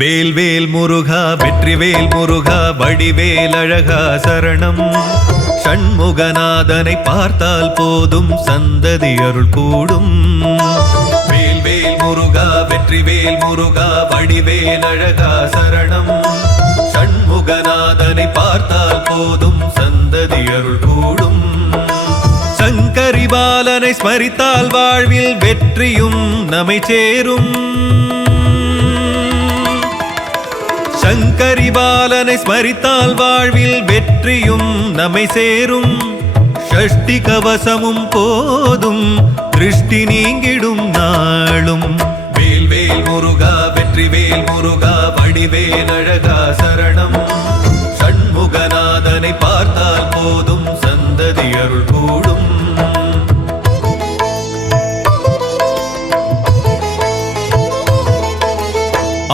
வேல்வேல் முருகா வெற்றிவேல் முருகா வடிவேல் அழகா சரணம். சண்முகநாதனை பார்த்தால் போதும் சந்ததி அருள் கூடும். வேல்வேல் முருகா வெற்றிவேல் முருகா வடிவேல் அழகா சரணம். சண்முகநாதனை பார்த்தால் போதும் சந்ததி அருள் கூடும். சங்கரி பாலனை ஸ்மரித்தால் வாழ்வில் வெற்றியும் நம்மை சேரும். சங்கரி பாலனை ஸ்மரித்தால் வாழ்வில் வெற்றியும் நம்மை சேரும். ஷஷ்டி கவசமும் போதும் திருஷ்டி நீங்கிடும் நாளும். வேல்வேல் முருகா வெற்றிவேல் முருகா வடிவேல் அழகா சரணம். சண்முகநாதனை பார்த்தால் போதும் சந்ததி அருள் கூடும்.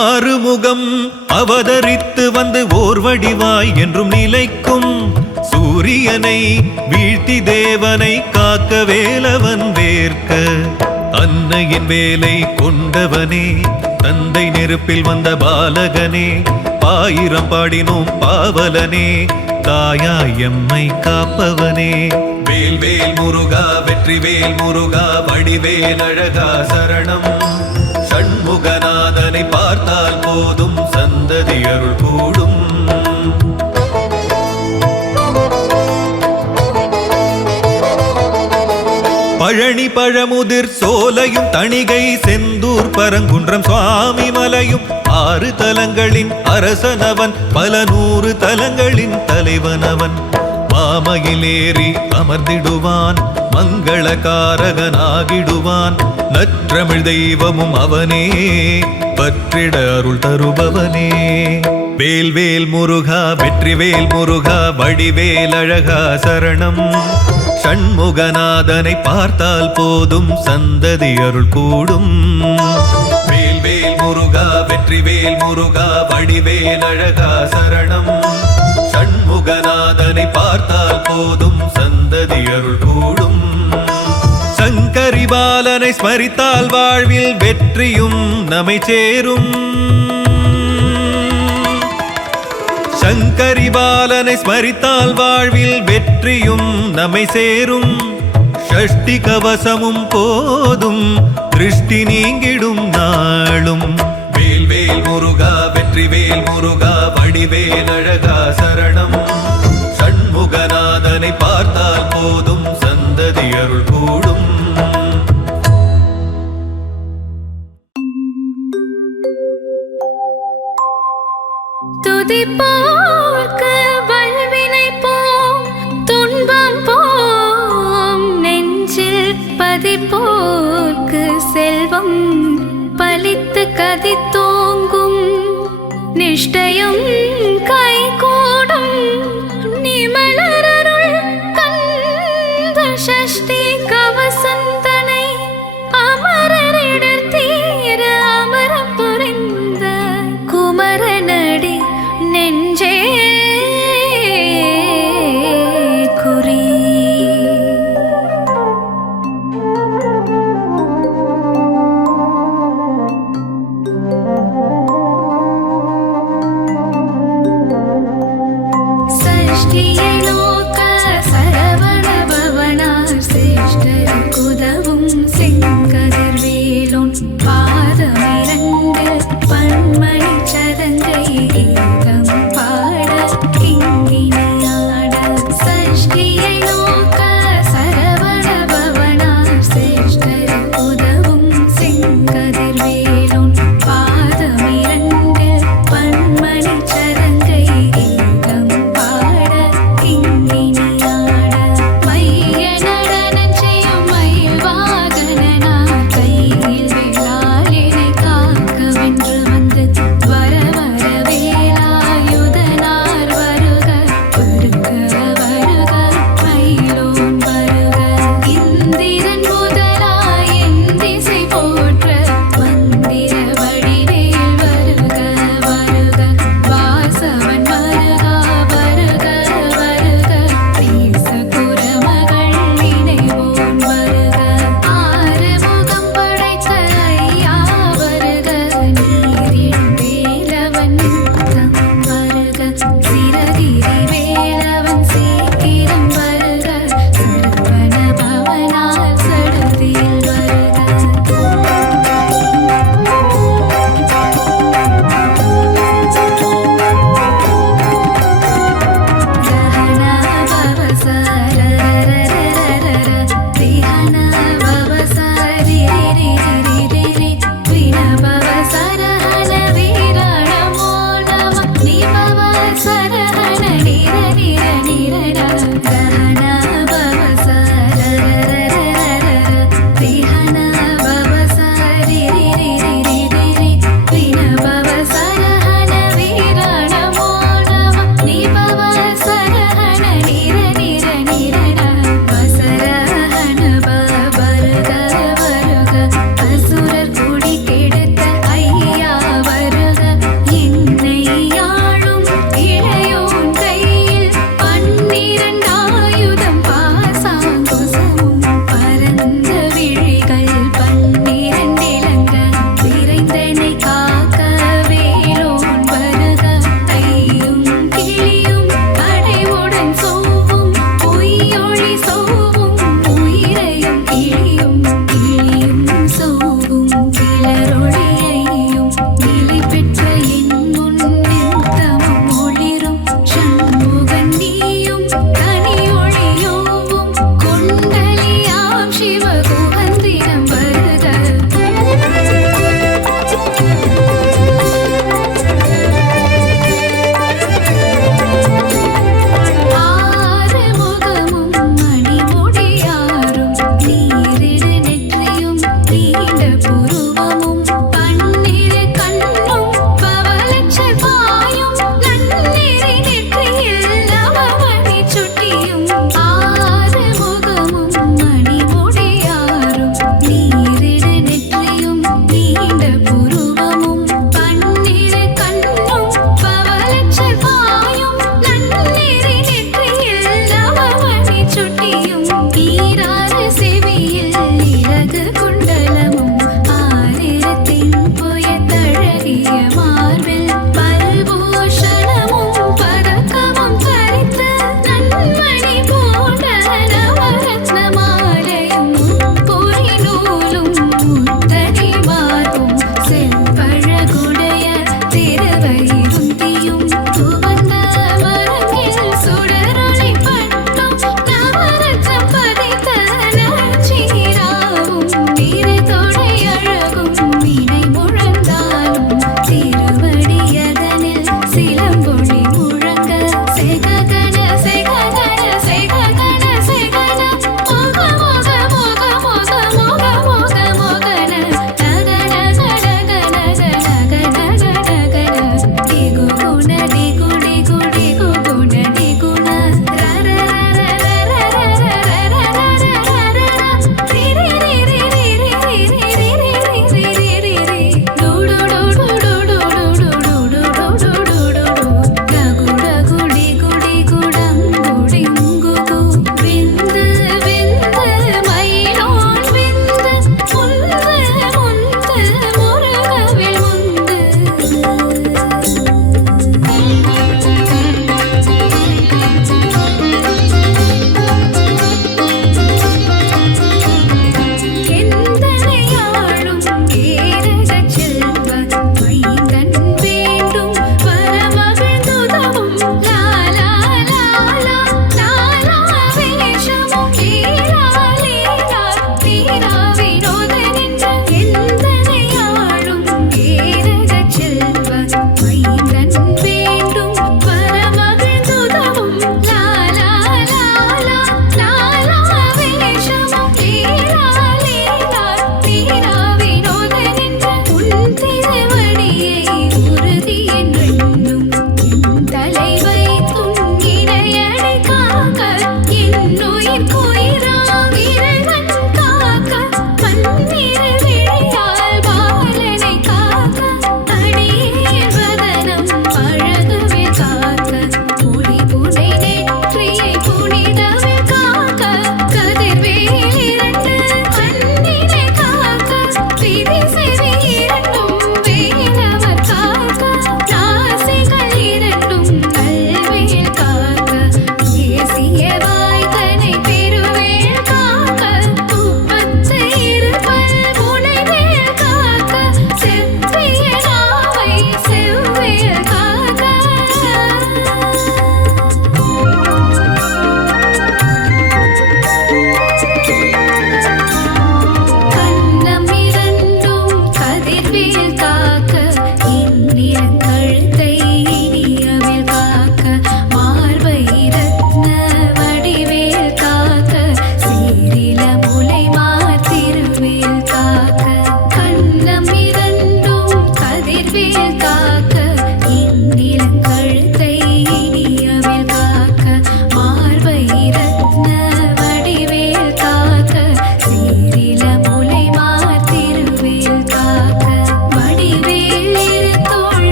ஆறுமுகம் அவதரித்து வந்து ஓர் வடிவாய் என்றும் நிலைக்கும். சூரியனை வீழ்த்தி தேவனை காக்க வேலவன் வேர்க்க. அன்னையின் வேலை கொண்டவனே தந்தை நெருப்பில் வந்த பாலகனே. ஆயிரம் பாடினோம் பாவலனே தாயாய் எம்மை காப்பவனே. வேல்வேல் முருகா வெற்றிவேல் முருகா வடிவேல் அழகா சரணம். சண்முகநாதனை பார்த்தால் போதும் சந்ததி அருள் கூடும். பழனி பழமுதிர் சோலையும் தணிகை செந்தூர் பரங்குன்றம் சுவாமி மலையும். 6 தலங்களின் அரசனவன் பல 100 தலங்களின் தலைவனவன். மாமையிலேறி அமர்ந்திடுவான் மங்களகாரகனாகிடுவான். நற்றமிழ் தெய்வமும் அவனே பற்றிட அருள் தருபவனே. வேல்வேல் முருகா வெற்றிவேல் முருகா வடிவேல் அழகா சரணம். சண்முகநாதனை பார்த்தால் போதும் சந்ததி அருள் கூடும். வேல்வேல் முருகா வெற்றிவேல் முருகா வடிவேல் அழகா சரணம். சண்முகநாதனை பார்த்தால் போதும் சந்ததி அருள் கூடும். சங்கரி பாலனை ஸ்மரித்தால் வாழ்வில் வெற்றியும் நம்மை சேரும். சங்கரி பாலனை ஸ்மரித்தால் வாழ்வில் வெற்றியும் நம்மை சேரும். ஷஷ்டி கவசமும் போதும் திருஷ்டி நீங்கிடும் நாளும். வேல்வேல் முருகா வெற்றிவேல் முருகா வடிவேல் அழகா சரணம். சண்முகநாதனை பார்த்தால் போதும் சந்ததி அருள் கூடும். துதிப்போர்க்கு வல்வினை போம் துன்பம் போம். நெஞ்சில் பதிப்போர்க்கு செல்வம் பலித்து கதித்தோங்கும். நிஷ்டயம் கைகூடும் நிமலரருள் கந்த சஷ்டி கவசந்தனை. அமரரிடர் தீர அமரம் புரிந்த குமரனடி நெஞ்சே குறி. சஷ்டியை நோக்க சரவண பவனார் சிஷ்டர் குதவும் செங்கதிர்வேலோன். பாதமிரண்டில் பன்மணி சதங்கை கீதம் பாட கிங்கினியாட. சஷ்டியை நோக்க சரவண பவனார் சிஷ்டர் குதவும் செங்கதிர்வேலோன். பாதமிரண்டில் பன்மணி சதங்கை கீதம் பாட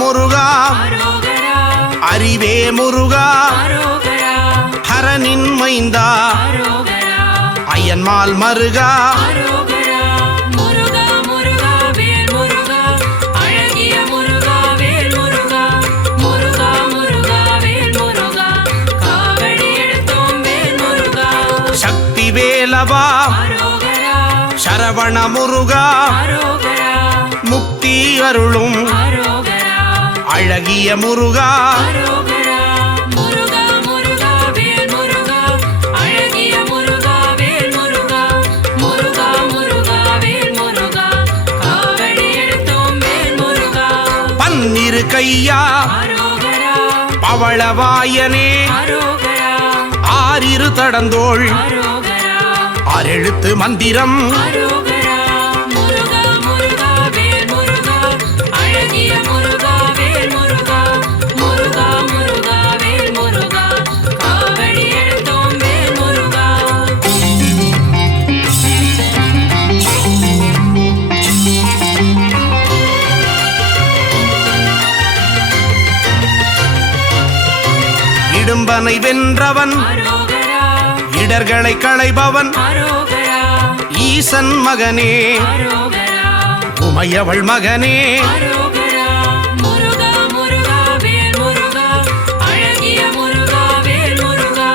முருகா அரோகரா அறிவே முருகா அரோகரா ஹரனின் மைந்தா அரோகரா அயன்மால் மருகா அரோகரா முருகா முருகா வேல் முருகா அழகிய முருகா வேல் முருகா முருகா முருகா வேல் முருகா காவடி எடுத்தோம் வேல் முருகா சக்தி வேலவா அரோகரா சரவண முருகா அரோகரா முக்தி அருளும் அரோகரா அழகிய முருகா அரோகரா முருகா முருகா வேல் முருகா அழகிய முருகா வேல் முருகா முருகா முருகா வேல் முருகா காவடி எடுத்தோம் வேல் முருகா பன்னிரு கையா அரோகரா பவளவாயனே அரோகரா ஆறிரு தடந்தோள் அரோகரா ஆறெழுத்து மந்திரம் அரோகரா முருகா முருகா வேல் முருகா அழகிய முருகா வேல் முருகா முருகா முருகா வேல் முருகா காவடி எடுத்தோம் வேல் முருகா இடும்பனை வென்றவன் அரோகரா இடர்களை களைபவன் அரோகரா ஈசன் மகனே அரோகரா உமையவள் மகனே அரோகரா முருகா முருகா வேல் முருகா அழகிய முருகா வேல் முருகா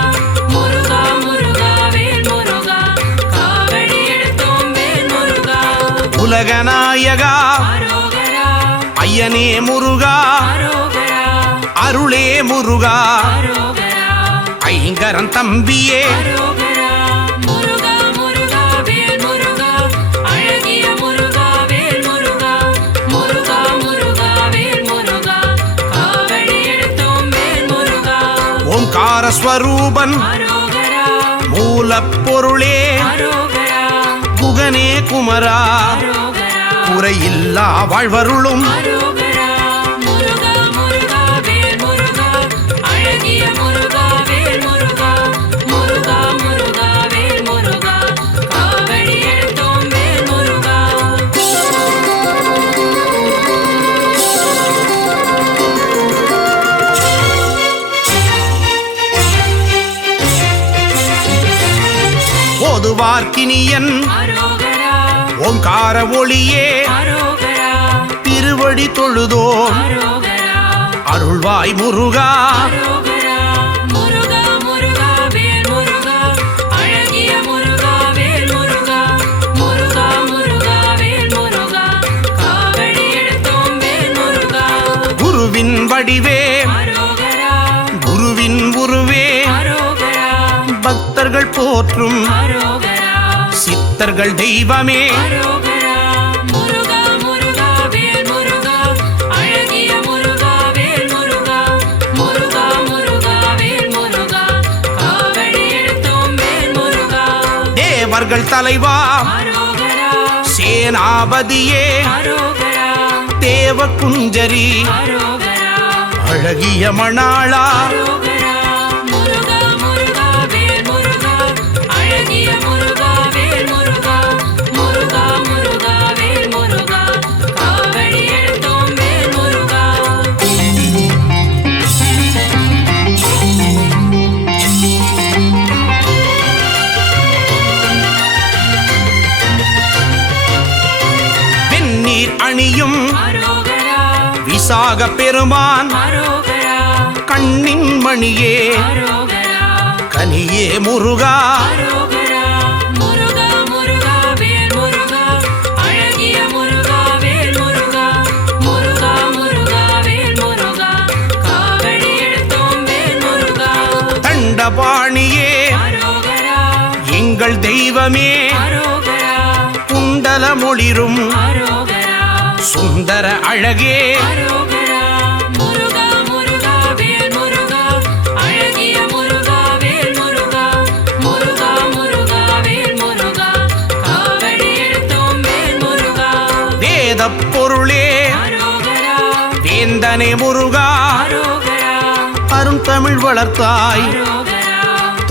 முருகா முருகா வேல் முருகா காவடி எடுத்தோம் வேல் முருகா உலகநாயகா அரோகரா ஐயனே முருகா அரோகரா அருளே முருகா அரோகரா ஐங்கரன் தம்பியே அரோகரா முருகா முருகா வேல் முருகா அழகிய முருகா வேல் முருகா முருகா முருகா வேல் முருகா காவடி எடுத்தோம் வேல் முருகா ஓம்கார ஸ்வரூபன் அரோகரா மூலப்பொருளே அரோகரா குகனே குமரா அரோகரா குறையில்லா வாழ்வருளும் அரோகரா முருகா முருகா வேல் முருகா அழகிய முருகா வேல் முருகா முருகா முருகா வேல் முருகா காவடி எடுத்தோம் வேல் முருகா ஓதுவார்க்கினியன் அரோகரா ஓம்கார ஒளியே அரோகரா திருவடி தொழுதோம் அரோகரா அருள்வாய் முருகா அரோகரா முருகா முருகா வேல் முருகா அழகிய முருகா வேல் முருகா முருகா முருகா வேல் முருகா காவடி எடுத்தோம் வேல் முருகா குருவின் வடிவே அரோகரா குருவின் உருவே அரோகரா பக்தர்கள் போற்றும் அரோகரா சித்தர்கள் தெய்வமே அரோகரா முருகா முருகா வேல் முருகா அழகிய முருகா வேல் முருகா முருகா முருகா வேல் முருகா காவடி எடுத்தோம் வேல் முருகா தேவர்கள் தலைவா அரோகரா சேனாபதியே அரோகரா தேவ குஞ்சரி அரோகரா அழகிய மணாளா அரோகரா முருகா முருகா வேல் முருகா அழகிய முருகா வேல் முருகா முருகா முருகா வேல் முருகா காவடி எடுத்தோம் வேல் முருகா வெந்நீர் அணியும் அரோகரா விசாக பெருமான் அரோகரா கண்ணின் மணியே அரோகரா கனியே முருகா அரோகரா முருகா முருகா வேல் முருகா அழகிய முருகா வேல் முருகா முருகா முருகா வேல் முருகா காவடி எடுத்தோம் வேல் முருகா தண்டபாணியே அரோகரா எங்கள் தெய்வமே அரோகரா குண்டல மொழிரும் அரோகரா சுந்தர அழகே அரோகரா முருகா முருகா வேல் முருகா அழகிய முருகா வேல் முருகா முருகா முருகா வேல் முருகா காவடி எடுத்தோம் வேல் முருகா வேதப் பொருளே அரோகரா வேந்தனே முருகா அரோகரா அரும் தமிழ் வளர்த்தாய் அரோகரா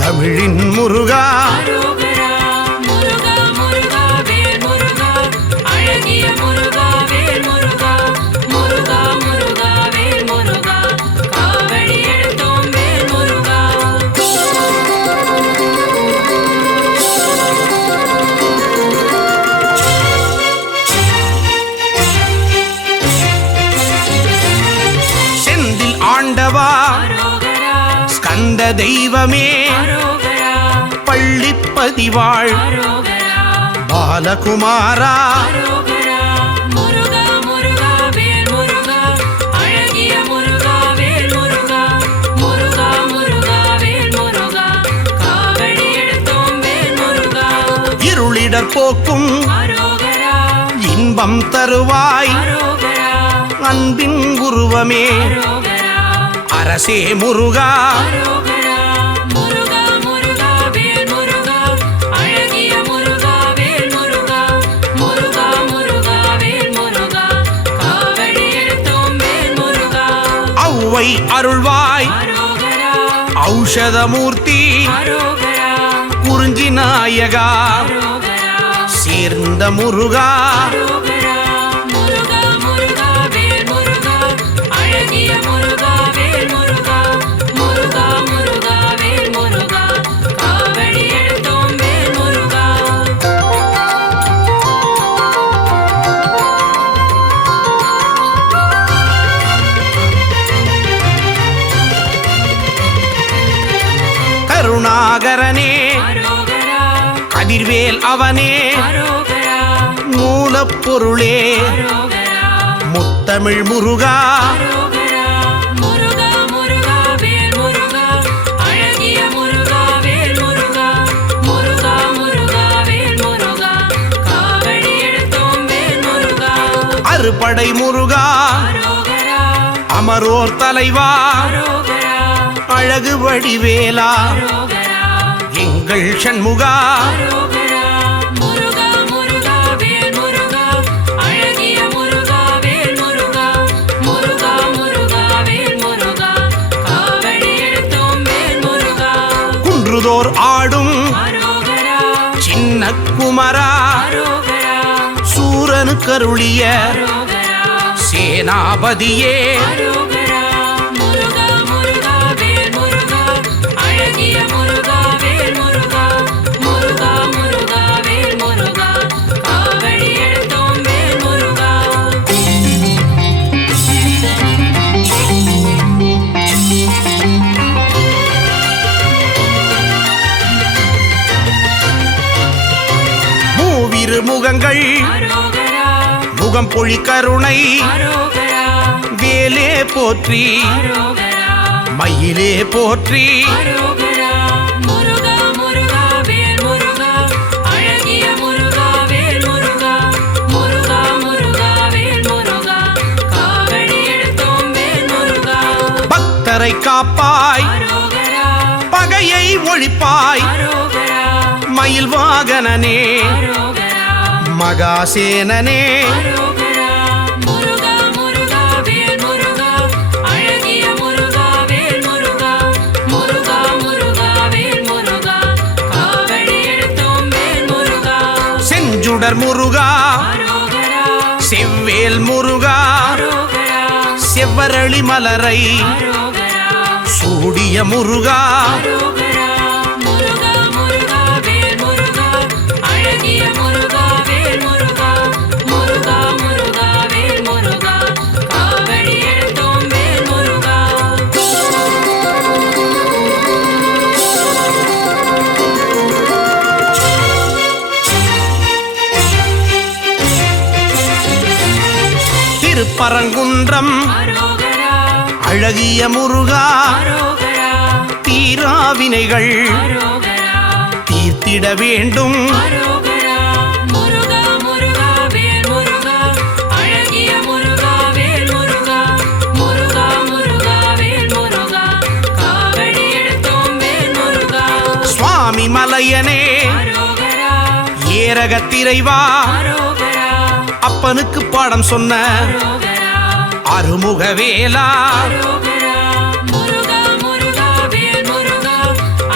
தமிழின் முருகா அரோகரா முருகா முருகா வேல் முருகா அழகிய முருகா வேல் முருகா முருகா முருகா ஆண்டவா அரோகரா ஸ்கந்த தெய்வமே அரோகரா பள்ளிப்பதிவாள் அரோகரா பாலகுமாரா அரோகரா முருகா முருகா வேல் முருகா அழகிய முருகா வேல் முருகா முருகா முருகா வேல் முருகா காவடி எடுத்தோம் வேல் முருகா இருளிடர் போக்கும் அரோகரா இன்பம் தருவாய் அரோகரா அன்பின் உருவமே அரோகரா அரசே முருகா அரோகரா முருகா முருகா வேல் முருகா அழகிய முருகா வேல் முருகா முருகா முருகா வேல் முருகா காவடி எடுத்தோம் வேல் முருகா ஔவை அருள்வாய் அரோகரா ஔஷதமூர்த்தி அரோகரா குறிஞ்சி நாயகா அரோகரா சேர்ந்த முருகா அரோகரா முருகா முருகா வேல் முருகா அழகிய முருகா வேல் முருகா முருகா முருகா வேல் முருகா காவடி எடுத்தோம் வேல் முருகா கருணாகரனே அரோகரா கதிர்வேல் அவனே அரோகரா மூலப்பொருளே அரோகரா முத்தமிழ் முருகா அரோகரா முருகா முருகா வேல் முருகா அழகிய முருகா வேல் முருகா முருகா முருகா வேல் முருகா காவடி எடுத்தோம் வேல் முருகா அறுபடை முருகா அரோகரா அமரோர் தலைவா அரோகரா அழகு வடிவேலா அரோகரா எங்கள் சண்முகா அரோகரா முருகா முருகா வேல் முருகா அழகிய முருகா வேல் முருகா முருகா முருகா வேல் முருகா காவடி எடுத்தோம் வேல் முருகா குன்றுதோர் ஆடும் அரோகரா சின்ன குமரா அரோகரா சூரனு கருளிய அரோகரா சேனாபதியே அரோகரா முருகா முருகா வேல் முருகா அழகிய முருகா வேல் முருகா முருகா முருகா வேல் முருகா காவடி எடுத்தோம் வேல் முருகா மூவிரு முகங்கள் அரோகரா முகம் பொழி கருணை அரோகரா வேலே போற்றி அரோகரா மயிலே போற்றி அரோகரா முருகா முருகா வேல் முருகா அழகிய முருகா வேல் முருகா முருகா முருகா வேல் முருகா காவடி எடுத்தோம் வேல் முருகா பக்தரை காப்பாய் அரோகரா பகையை ஒழிப்பாய் அரோகரா மயில் வாகனனே அரோகரா மகாசேனனே அரோகரா முருகா முருகா வேல் முருகா அழகிய முருகா வேல் முருகா முருகா முருகா வேல் முருகா காவடி எடுத்தோம் வேல் முருகா செஞ்சுடர் முருகா அரோகரா செவ்வேல் முருகா அரோகரா செவ்வரளி மலரை அரோகரா சூடிய முருகா அரோகரா முருகா முருகா வேல் முருகா அழகிய முருகா வேல் முருகா முருகா முருகா வேல் முருகா காவடி எடுத்தோம் வேல் முருகா திருப்பரங்குன்றம் அரோகரா அழகிய முருகா அரோகரா தீராவினைகள் அரோகரா தீர்த்திட வேண்டும் அரோகரா முருகா முருகா வேல் முருகா அழகிய முருகா வேல் முருகா முருகா முருகா வேல் முருகா காவடி எடுத்தோம் வேல் முருகா சுவாமி மலையனே அரோகரா ஏரகத்திரைவா அரோகரா அப்பனுக்கு பாடம் சொன்ன அரோகரா அருமுகவேலா அரோகரா முருகா முருகா வேல் முருகா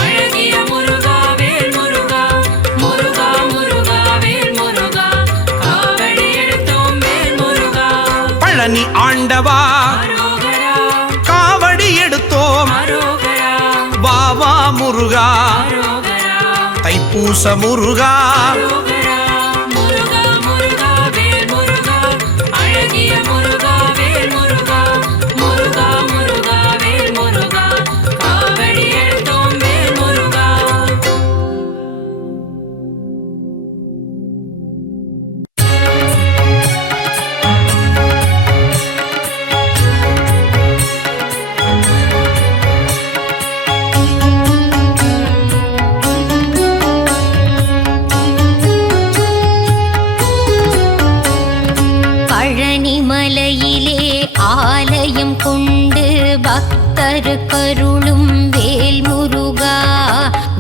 அழகிய முருகா வேல் முருகா முருகா முருகா வேல் முருகா காவடி எடுத்தோம் வேல் முருகா பழனி ஆண்டவா அரோகரா காவடி எடுத்தோம் அரோகரா வாவா முருகா அரோகரா தைப்பூச முருகா அரோகரா முருகா முருகா வேல் முருகா அழகிய முருகா வேல் முருகா முருகா முருகா வேல் தருக்கருளும் வேல் முருகா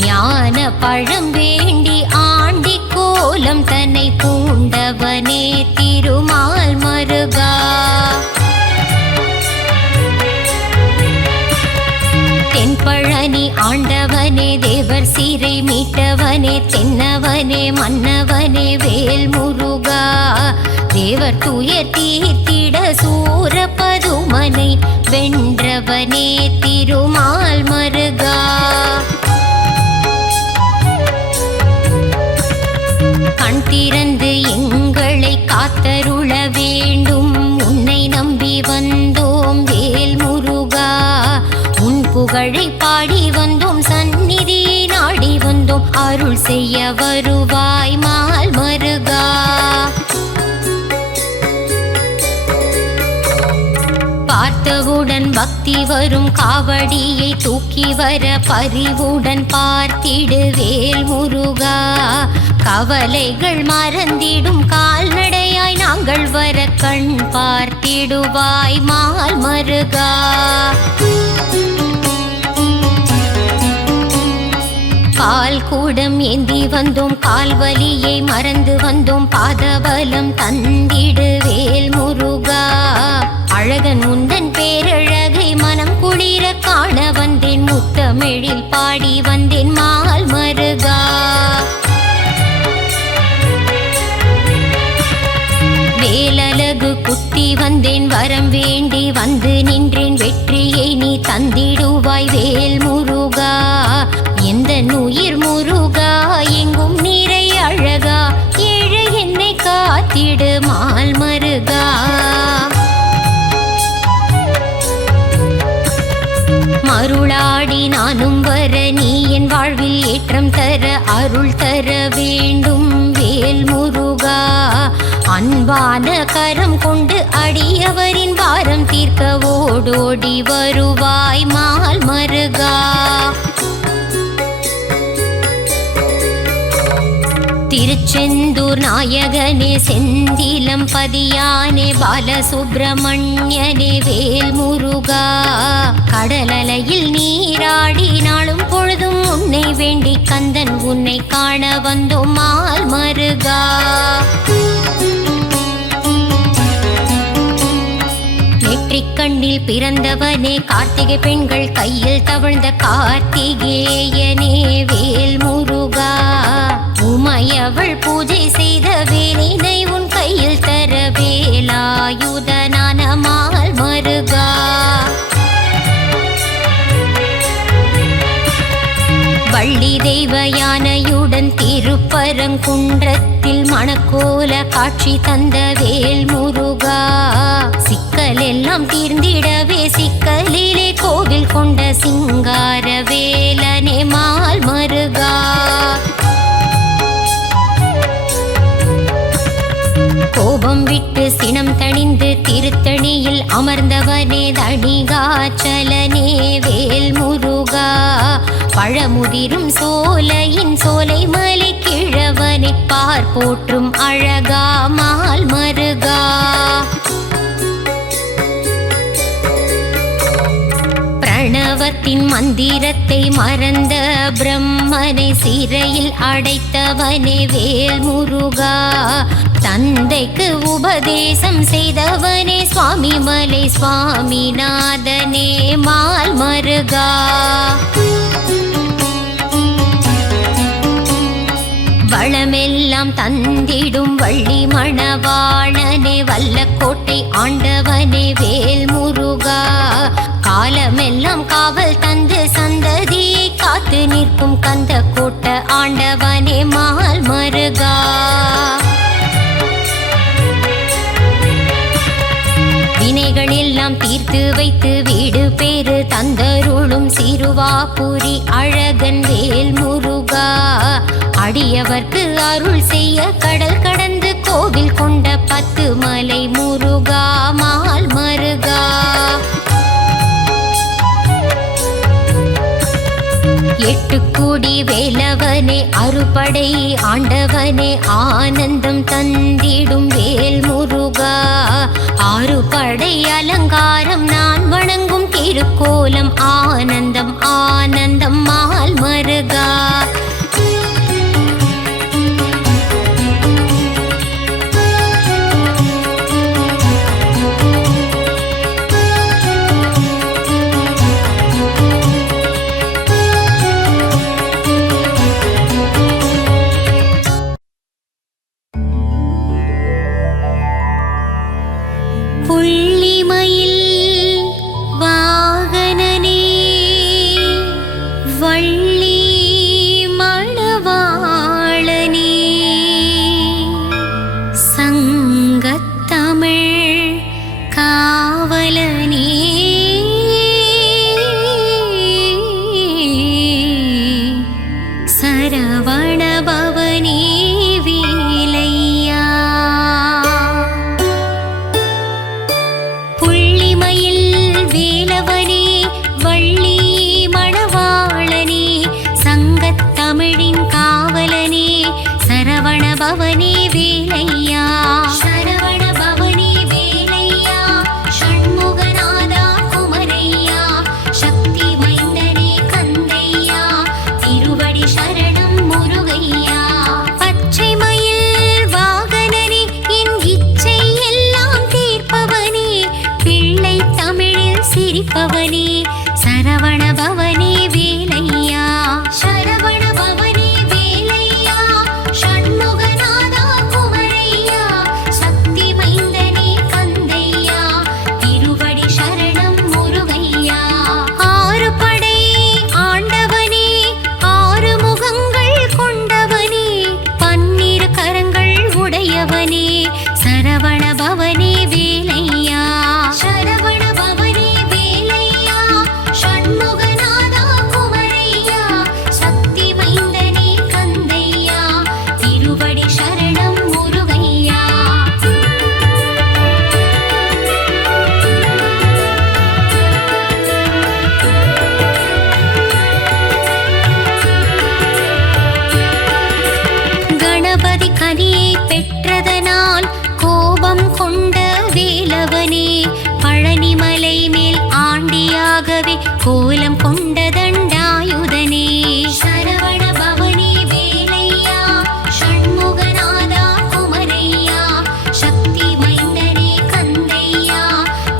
ஞான பழம் வேண்டி ஆண்டி கோலம் தன்னை பூண்டவனே திருமால் மருகா தென்பழனி ஆண்டவனே தேவர் சீரை மீட்டவனே தென்னவனே மன்னவனே வேல் முருகா தேவர் துயர் தீர்த்திட சூர பதுமனை வென்றவனே திருமால் மருகா கண் திறந்து எங்களை காத்தருள வேண்டும் உன்னை நம்பி வந்தோம் வேல் முருகா உன் புகழை பாடி வந்தோம் சந்நிதி நாடி வந்தோம் அருள் செய்ய வருவாய் மால் மருகா பார்த்தவுடன் பக்தி வரும் காவடியை தூக்கி வர பரிவுடன் பார்த்திடு வேல் முருகா கவலைகள் மறந்திடும் கால்நடையாய் நாங்கள் வர கண் பார்த்திடுவாய் மால் மருகா பால் கூடம் ஏந்தி வந்தோம் கால்வலியை மறந்து வந்தோம் பாதபலம் தந்திடு வேல் முருகா அழகன் உந்தன் பேரழகை மனம் குளிர காண வந்தேன் முத்தமிழில் பாடி வந்தேன் மால் மருகா வேலழகு குத்தி வந்தேன் வரம் வேண்டி வந்து நின்றேன் வெற்றியை நீ தந்திடுவாய் வேல் முருகா எந்த உயிர் முருகா எங்கும் நீரை அழகா ஏழை என்னை காத்திடு மால் மருகா மருளாடி நானும் வர நீ என் வாழ்வில் ஏற்றம் தர அருள் தர வேண்டும் வேல் முருகா அன்பான கரம் கொண்டு அடியவரின் வாரம் தீர்க்க ஓடோடி வருவாய் மால் மருகா திருச்செந்தூர் நாயகனே செந்திலம் பதியானே பாலசுப்பிரமணியனே வேல் முருகா கடலலையில் நீராடி நாளும் பொழுதும் உன்னை வேண்டி கந்தன் உன்னை காண வந்தோம் மால் மருகா நெற்றிக் கண்ணில் பிறந்தவனே கார்த்திகை பெண்கள் கையில் தவழ்ந்த கார்த்திகேயனே வேல் முருகா உமையவள் பூஜை செய்த வேலினை உன் கையில் தர வேலாயுதனான மால் மருகா வள்ளி தெய்வ யானையுடன் திருப்பரங்குன்றத்தில் மணக்கோல காட்சி தந்த வேல் முருகா சிக்கல் எல்லாம் தீர்ந்திடவே சிக்கலிலே கோவில் கொண்ட சிங்கார வேலனே மால் மருகா கோபம் விட்டு சினம் தணிந்து திருத்தணியில் அமர்ந்தவனே தணிகாச்சலனே வேல் முருகா பழமுதிரும் சோலையின் சோலை மலை கிழவனை பார் போற்றும் அழகா மால் மருகா பிரணவத்தின் மந்திரத்தை மறந்த பிரம்மனை சிறையில் அடைத்தவனே வேல் முருகா தந்தைக்கு உபதேசம் செய்தவனே சுவாமி மலை சுவாமிநாதனே மால் மருகா வளமெல்லாம் தந்திடும் வள்ளி மணவாளனே வல்லக்கோட்டை ஆண்டவனே வேல் முருகா காலமெல்லாம் காவல் தந்து சந்ததியை காத்து நிற்கும் கந்த கோட்ட ஆண்டவனே மால் மருகா வினைகள் எல்லாம் தீர்த்து வைத்து வீடு பேரு தந்தருளும் சிறுவாபுரி அழகன் வேல் முருகா அடியவர்க்கு அருள் செய்ய கடல் கடந்து கோவில் கொண்ட 10 மலை முருகா மால் மருகா எட்டுக்கூடி வேலவனே அறுபடை ஆண்டவனே ஆனந்தம் தந்திடும் வேல் முருகா. ஆறுபடை அலங்காரம் நான் வணங்கும் திருக்கோலம் ஆனந்தம் ஆனந்தம் மால் மருகா. கோலம் கொண்ட தண்டாயுதனே சரவண பவனே வேலையா ஷண்முகநாதா குமரையா சக்தி மைந்தனே கந்தையா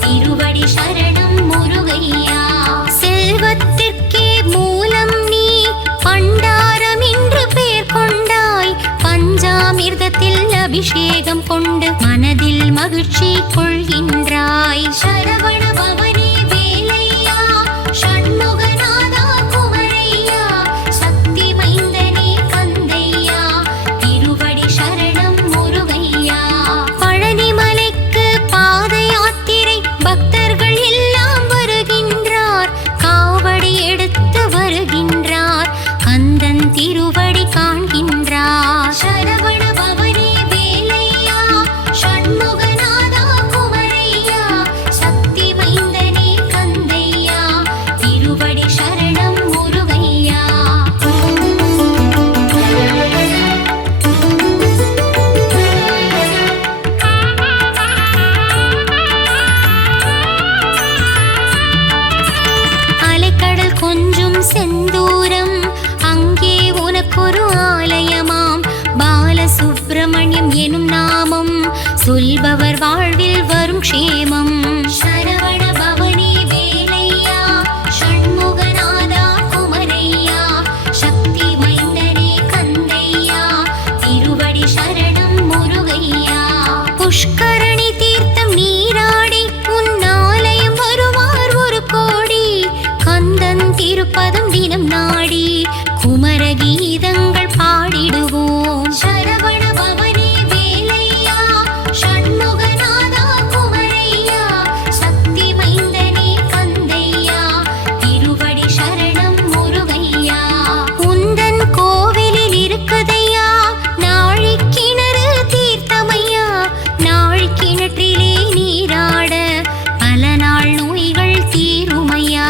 திருவடி சரணம் முருகையா. செல்வத்திற்கே மூலம் நீ பண்டாரம் என்று பெயர் கொண்டாய். பஞ்சாமிர்தத்தில் அபிஷேகம் கொண்டு மனதில் மகிழ்ச்சி கொள்கின்றாய். சரவண பவனே திருவடி காண்கின்றார். சரவண பவனே வேலையா ஷண்முகநாதா குமரையா சக்தி மைந்தனே கந்தையா திருவடி சரணம் முருகையா. அலைக்கடல் கொஞ்சும் செந்தூரம் அங்கே உனக்கொரு ஆலயமாம். பாலசுப்பிரமணியம் எனும் நாமம் சொல்பவர் வாழ்வில் வரும் க்ஷேமம். சரவண பவனே வேலையா ஷண்முகநாதா குமரையா சக்தி மைந்தனே கந்தையா திருவடி சரணம் முருகையா. புஷ்கரணி தீர்த்தம் நீராடி உன் ஆலயம் வருவார் ஒரு கோடி. கந்தன் திருப்பதம் தினம் நாடி குமர கீதங்கள் பாடிடுவோம். சரவண பவனே வேலையா ஷண்முகநாதா குமரையா சக்தி மைந்தனே கந்தையா திருவடி சரணம் முருகையா. உந்தன் கோவிலில் இருக்குதையா நாழி கிணறு தீர்த்தமையா. நாழி கிணற்றிலே நீராட பல நாள் நோய்கள் தீருமையா.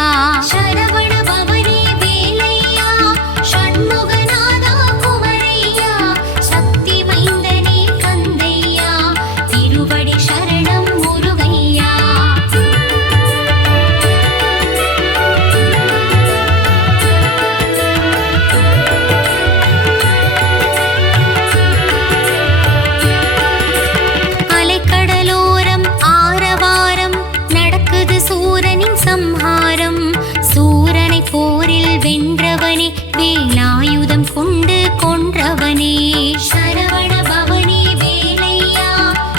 சரவண பவனே வேலையா வந்திடுவானே. சரவண பவனே வேலையா,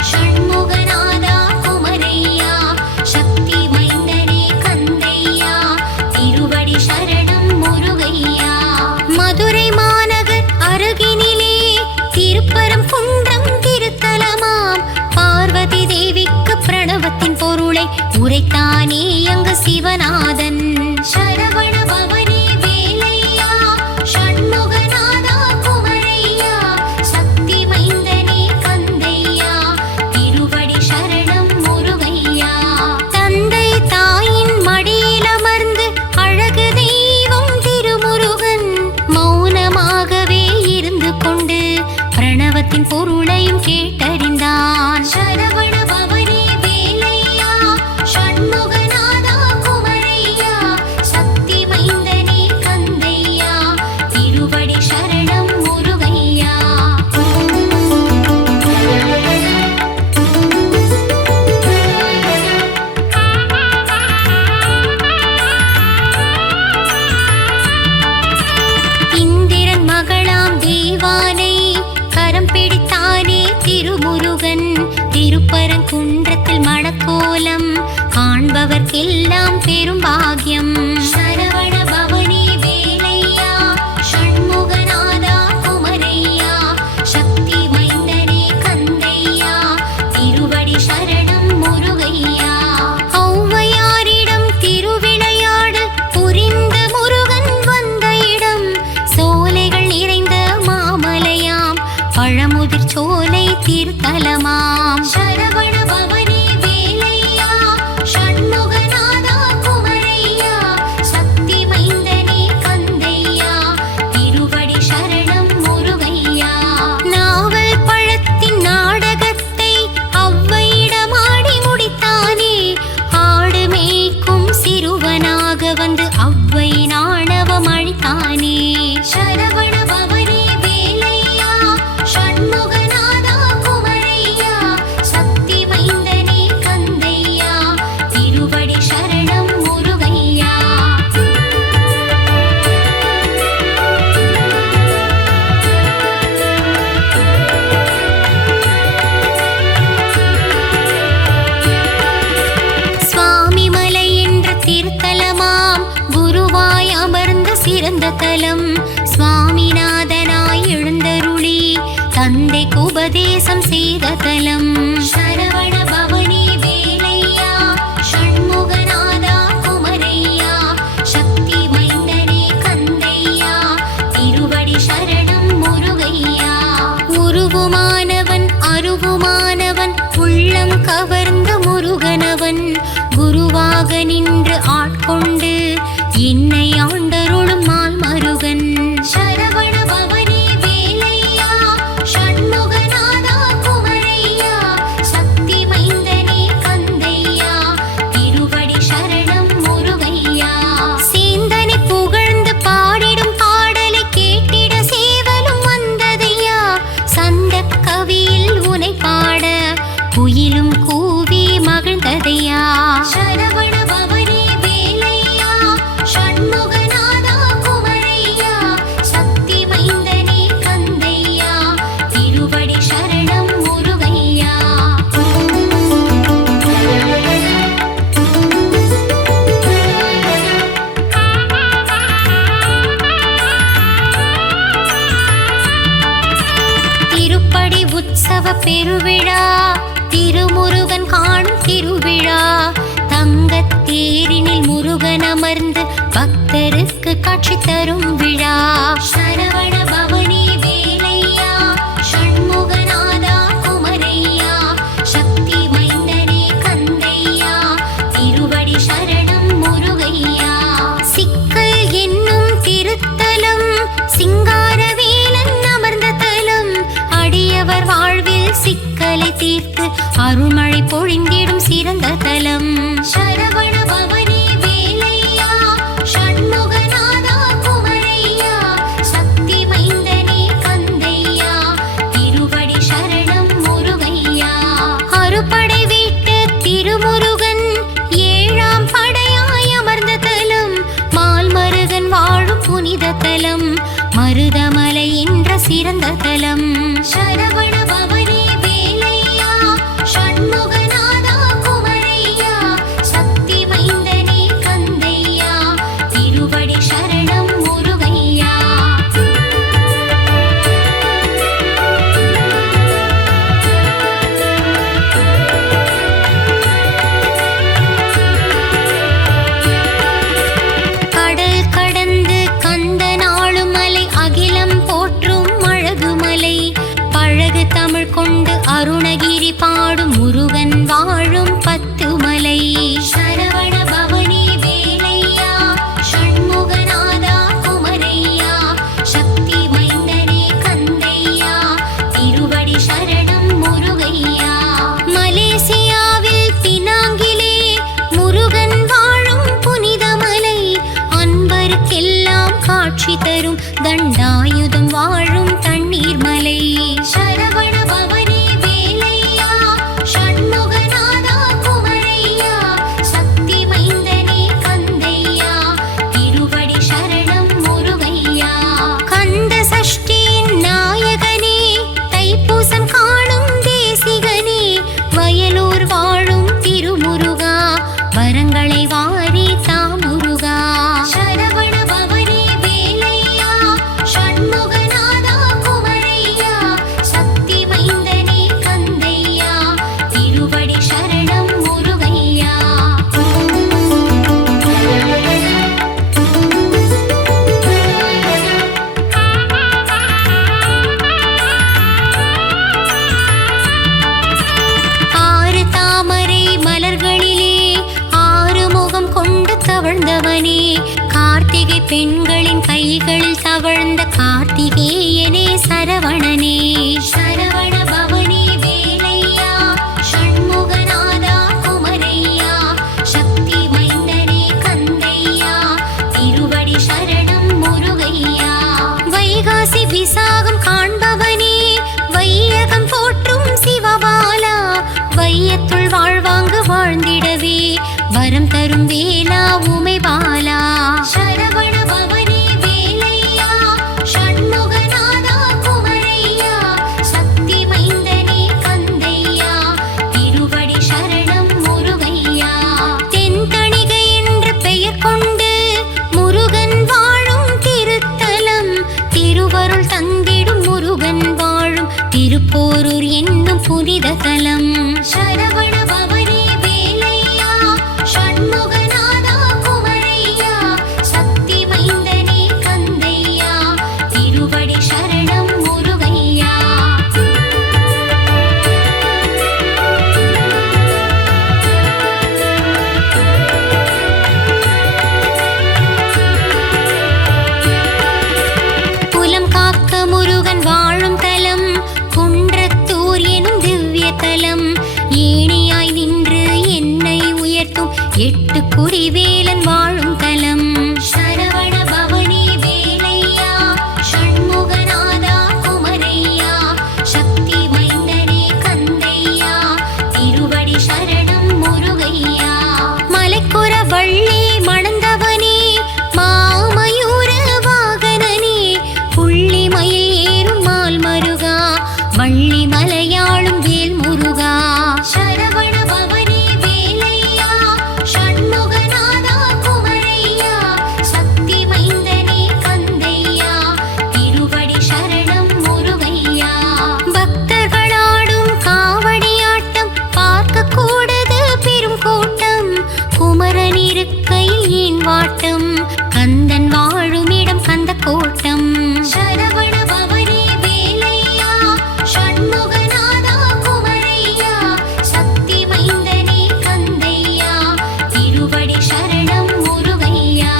ஷண்முகநாதா குமரையா, சக்தி மைந்தனே கந்தையா, திருவடி சரணம் முருகையா. மதுரை மாநகர் அருகினிலே திருப்பரம் குன்றம் திருத்தலமாம், பார்வதி தேவிக்கு பிரணவத்தின் பொருளை உரைத்தானே அங்கு சிவநாதன். சரவண பவனே வேலையா, ஷண்முகநாதா குமரையா, சக்தி மைந்தனே கந்தையா, திருவடி சரணம் முருகையா. தந்தை தாயின் மடியில் அமர்ந்து அழகு தெய்வம் திருமுருகன் மௌனமாகவே இருந்து கொண்டு பிரணவத்தின் பொருளையும் கேட்டறிந்தான். சரவண பவனே வேலையா, ஷண்முகநாதா குமரையா, சக்தி மைந்தனே கந்தையா, திருவடி சரணம் முருகையா. இந்திரன் மகளாம் தெய்வானை கரம் பிடித்தானே திருமுருகன், திருப்பரங்குன்றத்தில் மணக்கோலம் காண்பவர்க்கெல்லாம் பெரும் பாக்கியம். சரவண பவனே வேலையா, ஷண்முகநாதா குமரையா, சக்தி மைந்தனே கந்தையா, திருவடி சரணம் முருகையா. ஔவையாரிடம் திருவிளையாடு புரிந்த முருகன் வந்த இடம், சோலைகள் நிறைந்த மாமலையாம், பழமுதிர் சோலை திருத்தலமாம். சரவண பவனே வேலையா, ஷண்முகநாதா குமரையா, சக்தி மைந்தனே கந்தையா, திருவடி சரணம் முருகையா. நாவல் பழத்தின் நாடகத்தை ஔவையிடமாடி முடித்தானே, ஆடு மேய்க்கும் சிறுவனாக வந்து ஔவை நாணவம் அழித்தானே. சரவண பவனே வேலையா, ஷண்முகநாதா குமரையா, சக்தி மைந்தனே கந்தையா, திருவடி சரணம் முருகையா. சுவாமி மலை என்ற திருத்தலமாம், குருவாய் அமர்ந்த சிறந்த தலம், சுவாமிநாதனாய் எழுந்தருளி தந்தைக்கு உபதேசம் செய்த தலம். சரவண பவனே வேலையா, ஷண்முகநாதா குமரையா, சக்தி மைந்தனே கந்தையா, திருவடி சரணம் முருகையா. உருவுமானவன் அருவுமானவன் உள்ளம் கவர்ந்த முருகனவன், குருவாக நின்று ஆட்கொண்டு என்னை ஆண்டருளும் மால் மருகன். சரவண பவனே வேலையா, ஷண்முகநாதா குமரையா, சக்தி மைந்தனே கந்தையா, திருவடி சரணம் முருகையா. சேந்தனை புகழ்ந்து பாடிடும் பாடலை கேட்டிட சேவலும் வந்ததையா, சந்த கவியில் உனை பாட குயிலும் கூவி மகிழ்ந்ததையா. சரவண பவனே வேலையா, ஷண்முகநாதா குமரையா, சக்தி மைந்தனே கந்தையா, திருவடி சரணம் முருகையா. திருப்படி உற்சவ பெருவிழா, திருமுருகன் காணும் திருவிழா, தங்கத் தேரினில் முருகன் அமர்ந்து பக்தருக்கு காட்சி தரும் விழா. சரவண பவனே வேலையா, ஷண்முகநாதா குமரையா, சக்தி மைந்தனே கந்தையா, திருவடி சரணம் முருகையா. சிக்கல் என்னும் திருத்தலம், சிங்காரவேலன் அமர்ந்த தலம், அடியவர் வாழ்வில் சிக்கலை தீர்த்து அருள்மழை பொழிந்திடும் சிறந்த தலம். சரவண பவனே வேலையா, ஷண்முகநாதா குமரையா, சக்தி மைந்தனே கந்தையா, திருவடி சரணம் முருகையா. அறுபடை வீட்டு திருமுருகன் ஏழாம் படையாய் அமர்ந்த தலம், மால் மருகன் வாழும் புனித தலம், மருதமலை என்ற சிறந்த தலம். சரவண பவனே வேலையா, ஷண்முகநாதா குமரையா, சக்தி மைந்தனே கந்தையா, திருவடி சரணம் முருகையா. கடல் கடந்து கந்தனாளும் மலை, அகிலம் போற்றும் அழகுமலை, பழகு தமிழ் கொண்டு அருணகிரி பாடும் முருகன் வாழும் 10 மலை. சரவண பவனே வேலையா, ஷண்முகநாதா குமரையா, சக்தி மைந்தனே கந்தையா, திருவடி சரணம் முருகையா. மலேசியாவில் பினாங்கிலே முருகன் வாழும் புனித மலை, அன்பருக்கெல்லாம் காட்சி தரும் தண்டாயுதம் வாழும் தண்ணீர் மலை. சரவண பவனே வேலையா, ஷண்முகநாதா குமரையா, சக்தி மைந்தனே கந்தையா, திருவடி சரணம் முருகையா. கந்த சஷ்டியின் நாயகனே, தைப்பூசம் காணும் தேசிகனே, வயலூர் வாழும் திருமுருகா, வரங்களை வாரி தாமுருகா. சரவண பவனே வேலையா, ஷண்முகநாதா குமரையா, சக்தி மைந்தனே கந்தையா, திருவடி சரணம் முருகையா. ஆறு தாமரை மலர்களிலே ஆறு முகம் கொண்டு தவழ்ந்தவனே, கார்த்திகை பெண்களின் கைகளில் தவழ்ந்த கார்த்திகேயனே சரவணனே. சரவண பவனே வேலையா, ஷண்முகநாதா குமரையா, சக்தி மைந்தனே கந்தையா, திருவடி சரணம் முருகையா. வைகாசி விசாகம் காண்பவனே, வையகம் போற்றும் சிவபாலா, வையத்துள் வாழ்வாங்கு வாழ்ந்திடவே வரம் தரும் வேலா உமைபாலா. சரவண பவனே வேலையா, ஷண்முகநாதா குமரையா, சக்தி மைந்தனே கந்தையா, திருவடி சரணம் முருகையா. தென்தணிகை என்று பெயர் கொண்டு முருகன் வாழும் திருத்தலம், திருவருள் தந்திடும் முருகன் வாழும் திருப்போரூர் என்னும் புனித தலம். சரவண பவனே வேலையா, ஷண்முகநாதா குமரையா, சக்தி மைந்தனே கந்தையா, திருவடி சரணம் முருகையா. புலம் காக்க முருகன் வாழும் தலம், குன்றத்தூர் எனும் திவ்ய தலம், ஏணியாய் நின்று என்னை உயர்த்தும் 8 குடிவேலன் வாழும் தலம். சரவண பவனே வேலையா, ஷண்முகநாதா குமரையா, சக்தி மைந்தனே கந்தையா, திருவடி சரணம் முருகையா. மலைக்குற வள்ளி மணந்தவனே, மாமயூர வாகனனே, புள்ளி மயில் ஏறும் மால் மருகா, வள்ளி மலையாளும் வேல் முருகா. சரவண பவனே வேலையா, ஷண்முகநாதா குமரையா, சக்தி மைந்தனே கந்தையா, திருவடி சரணம் முருகையா. பக்தர்களாடும் காவடியாட்டம் பார்க்க கூடது பெரும் கூட்டம், குமரன் இருக்கையில் ஏன் வாட்டம், கந்தன் வாழும் இடம் கந்த கோட்டம். சரவண பவனே வேலையா, ஷண்முகநாதா குமரையா, சக்தி மைந்தனே கந்தையா, திருவடி சரணம் முருகையா.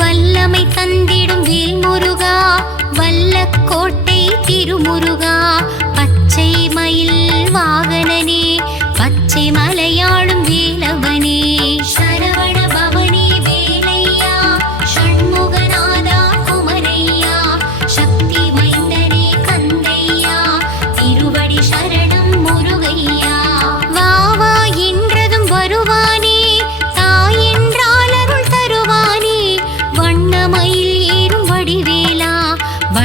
வல்லமை தந்திடும் வேல் முருகா, வல்லக்கோட்டை திருமுருகா, பச்சை மயில் வாகனனே, பச்சை மலையாளும் வேலவனே. சரவண பவனே வேலையா, ஷண்முகநாதா குமரையா, சக்தி மைந்தனே கந்தையா, திருவடி சரணம்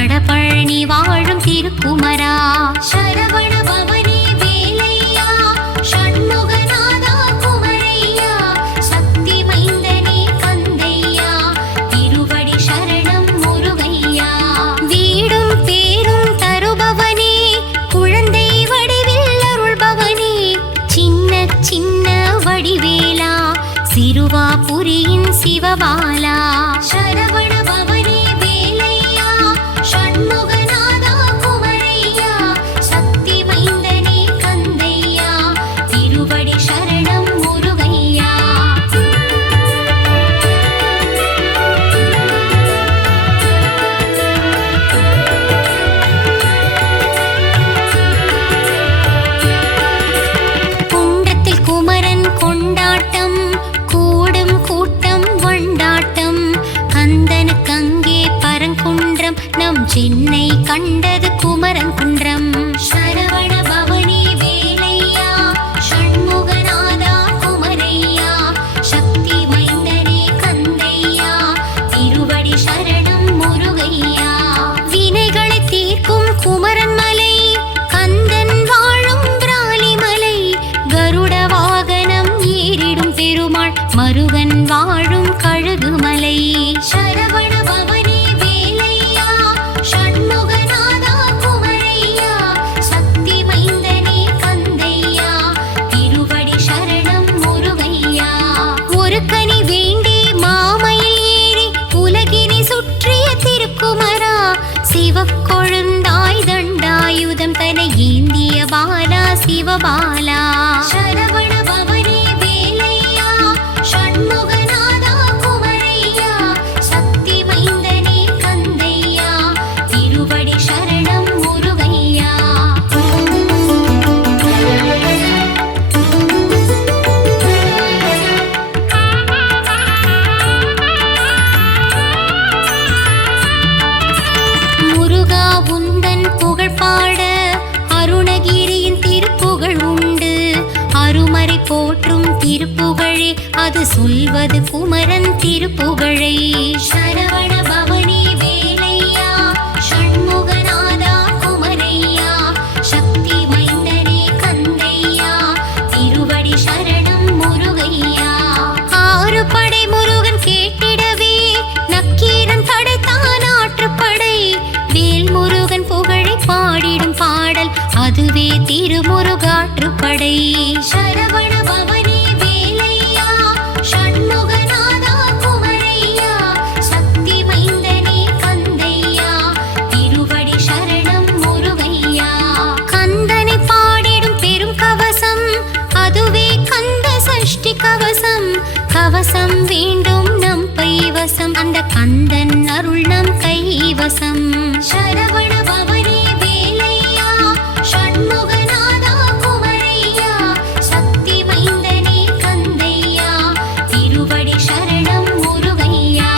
வடபழனி வாழும் திருக்குமரா சரவண பவனி வேலையா ஷண்முகநாதா குமரையா சக்தி மைந்தனே கந்தையா திருவடி சரணம் முருகையா வீடும் பேரும் தருபவனே குழந்தை வடிவில் அருள்பவனே சின்ன சின்ன வடிவேலா சிறுவாபுரியின் சிவபாலா சரவண பவனி வேலையா ஷண்முகநாதா குமரையா சக்தி மைந்தனே கந்தையா திருவடி சரணம் முருகையா குண்டத்தில் குமரன் கொண்டாட்டம் கூடும் கூட்டம் வண்டாட்டம் கந்தனுக்கங்கே பரங்குன்றம் நம் சென்னை கண்டது குமரன் குன்றம் சரவண பவனி வேலையா ஷண்முகநாதா குமரையா சக்தி மைந்தனே கந்தையா திருவடி சரணம் முருகையா வினைகளை தீர்க்கும் குமரன் மலை கந்தன் வாழும் பிராலிமலை கருட வாகனம் ஏறிடும் பெருமாள் மருகன் வாழும் கழுகுமலை சரவண பவனி வேலையா ஷண்முகநாதா குமரையா சக்தி மைந்தனே கந்தையா திருவடி சரணம் முருகையா ஒரு கனி வேண்டி மாமையில் ஏறி உலகினை சுற்றிய திருக்குமரா சிவக்கொழுந்தாய் தண்டாயுதம் தனை ஏந்திய பாலா சிவபாலா சரவண பவனி வேலையா ஷண்முகநாதா குமரையா சக்தி மைந்தனே கந்தையா திருவடி சரணம் முருகையா முருகா உந்தன் புகழ் பாட அருணகிரியின் திருப்புகழ் உண்டு அருமறை போற்றும் திருப்புகழே அது சொல்வது குமரன் திருப்புகழை சரவண பவனி வேலையா ஷண்முகநாதா குமரையா சக்தி மைந்தனே கந்தையா திருவடி சரணம் முருகையா ஆறு படை முருகன் கேட்டிடவே நக்கீரன் படைத்தான் ஆற்றுப்படை வேல் முருகன் புகழை பாடிடும் பாடல் அதுவே திருமுருகாற்றுப்படை சரவண பவனி வேலையா ஷண்முகநாதா குமரையா சக்தி மைந்தனே கந்தையா திருவடி சரணம் முருகையா கந்தனை பாடிடும் பெரும் கவசம் அதுவே கந்த சஷ்டி கவசம் கவசம் வேண்டும் நம் பைவசம் அந்த கந்தன் அருள் நம் கைவசம் சரவண பவனி வேலையா ஷண்முகநாதா குமரையா சக்தி மைந்தனே கந்தையா திருவடி சரணம் முருகையா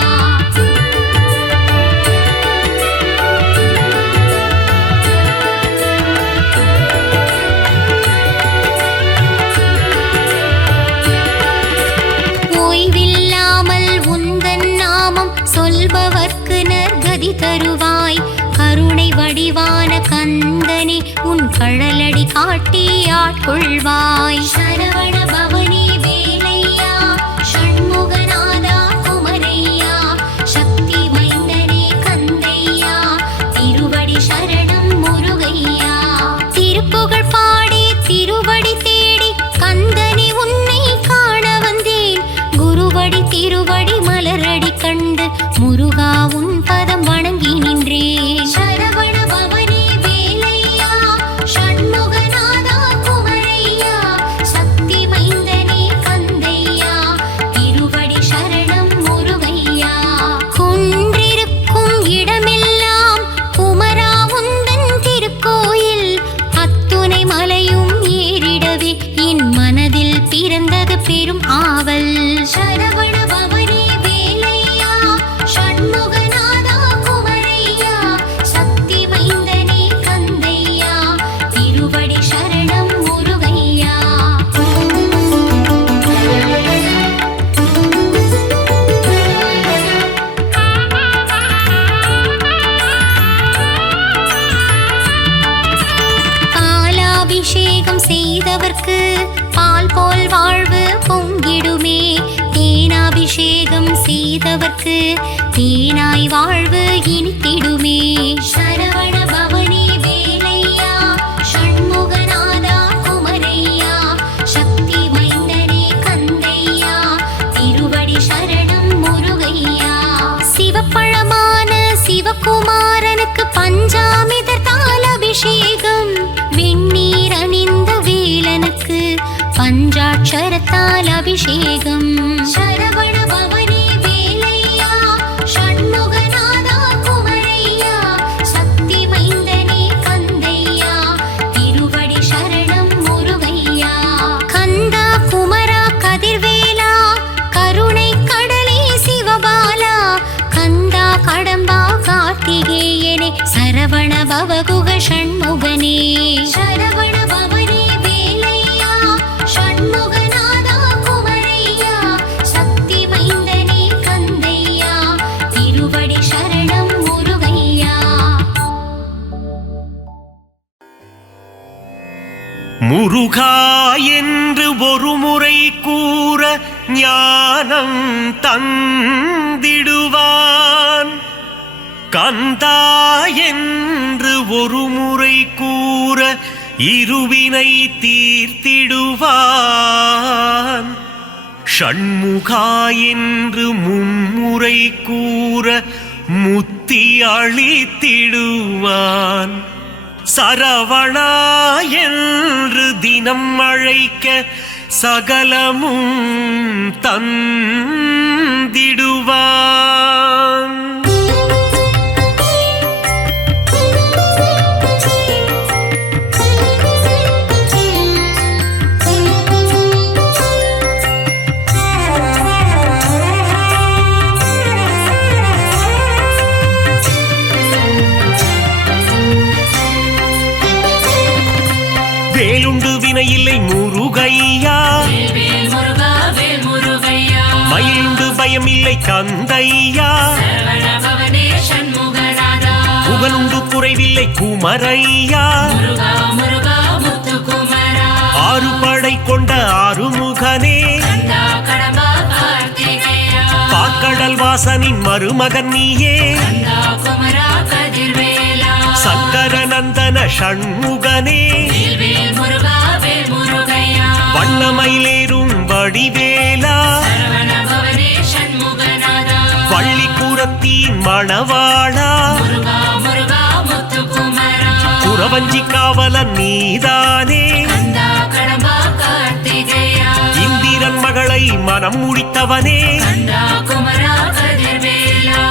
ஓய்வில்லாமல் உந்தன் நாமம் சொல்பவர்க்கு நற்கதி தருவாய் கருணை வடிவான கந்தனே உன் கழலடி காட்டி ஆட்கொள்வாய் சரவண பவனி வேலையா ஷண்முகநாதா குமரையா சக்தி மைந்தனே கந்தையா திருவடி சரணம் முருகையா திருப்புகழ் பாடி திருவடி தேடி கந்தனே உன்னை காண வந்தேன் குருவடி திருவடி மலரடி கண்டு முருகா உன் பதம் வணங்கி நின்றேன் சரவண பவனி வேலையா ஷண்முகநாதா குமரையா சக்தி மைந்தனே தேனாபிஷேகம் செய்தவர்க்கு பால் போல் வாழ்வு பொங்கிடுமே. தேனாபிஷேகம் செய்தவர்க்கு தேனாய் வாழ்வு இனித்திடுமே. சரவண பவனி வேலையா ஷண்முகநாதா குமரையா சக்தி மைந்தனே கந்தையா திருவடி சரணம் முருகையா. சிவப்பழமான சிவகுமாரனுக்கு பஞ்சாமிர்தத்தால் அபிஷேகம். வெந்நீர் அணிந்த வேலனுக்கு பஞ்சாட்சரத்தால் அபிஷேகம். சரவண பவனி வேலையா ஷண்முகநாதா குமரையா சக்தி மைந்தனே கந்தையா திருவடி சரணம் முருகையா. கந்தா குமரா கதிர்வேலா கருணை கடலே சிவபாலா கந்தா கடம்பா கார்த்திகேயனே சரவண பவகுக ஷண்முகனே. சரவண பவனி வேலையா ஷண்முகநாதா குமரையா சக்தி மைந்தனே கந்தையா திருவடி சரணம் முருகையா. முருகா என்று ஒரு முறை கூற ஞானம் தந்திடுவான். கந்தா என்று ஒரு முறை கூற இருவினை தீர்த்திடுவான். ஷண்முகா என்று மும்முறை கூற முத்தி அளித்திடுவான். சரவணா என்று தினம் அழைக்க சகலமும் தந்திடுவான். வேலுண்டு வினையில்லை முருகையா வேல் முருகா வேல் முருகையா. மயிலுண்டு பயமில்லை கந்தையா. சரவண பவனே ஷண்முகநாதா புகழுண்டு குறைவில்லை குமரையா. முருகா முருகா முத்துக்குமரா ஆறு படை கொண்ட ஆறுமுகனே. கந்தா கடம்பா கார்த்திகேயா பாக்கடல் வாசனின் மருமகன் நீயே. கந்தா குமரா கதிர்வேலா சங்கரநந்தன ஷண்முகனே. வேல் வேல் முருகா வேல் முருகையா. வண்ணமயிலேறும் வடிவேலா. சரவண பவனே ஷண்முகநாதா பள்ளிக்கூடத்தின் மணவாளா. முருகா முருகா முத்துக்குமரா புறவஞ்சி காவலன் நீதானே. கந்தா கடம்பா கார்த்திகேயா இந்திரன் மகளை மனம் முடித்தவனே. கந்தா குமரா கதிர்வேலா.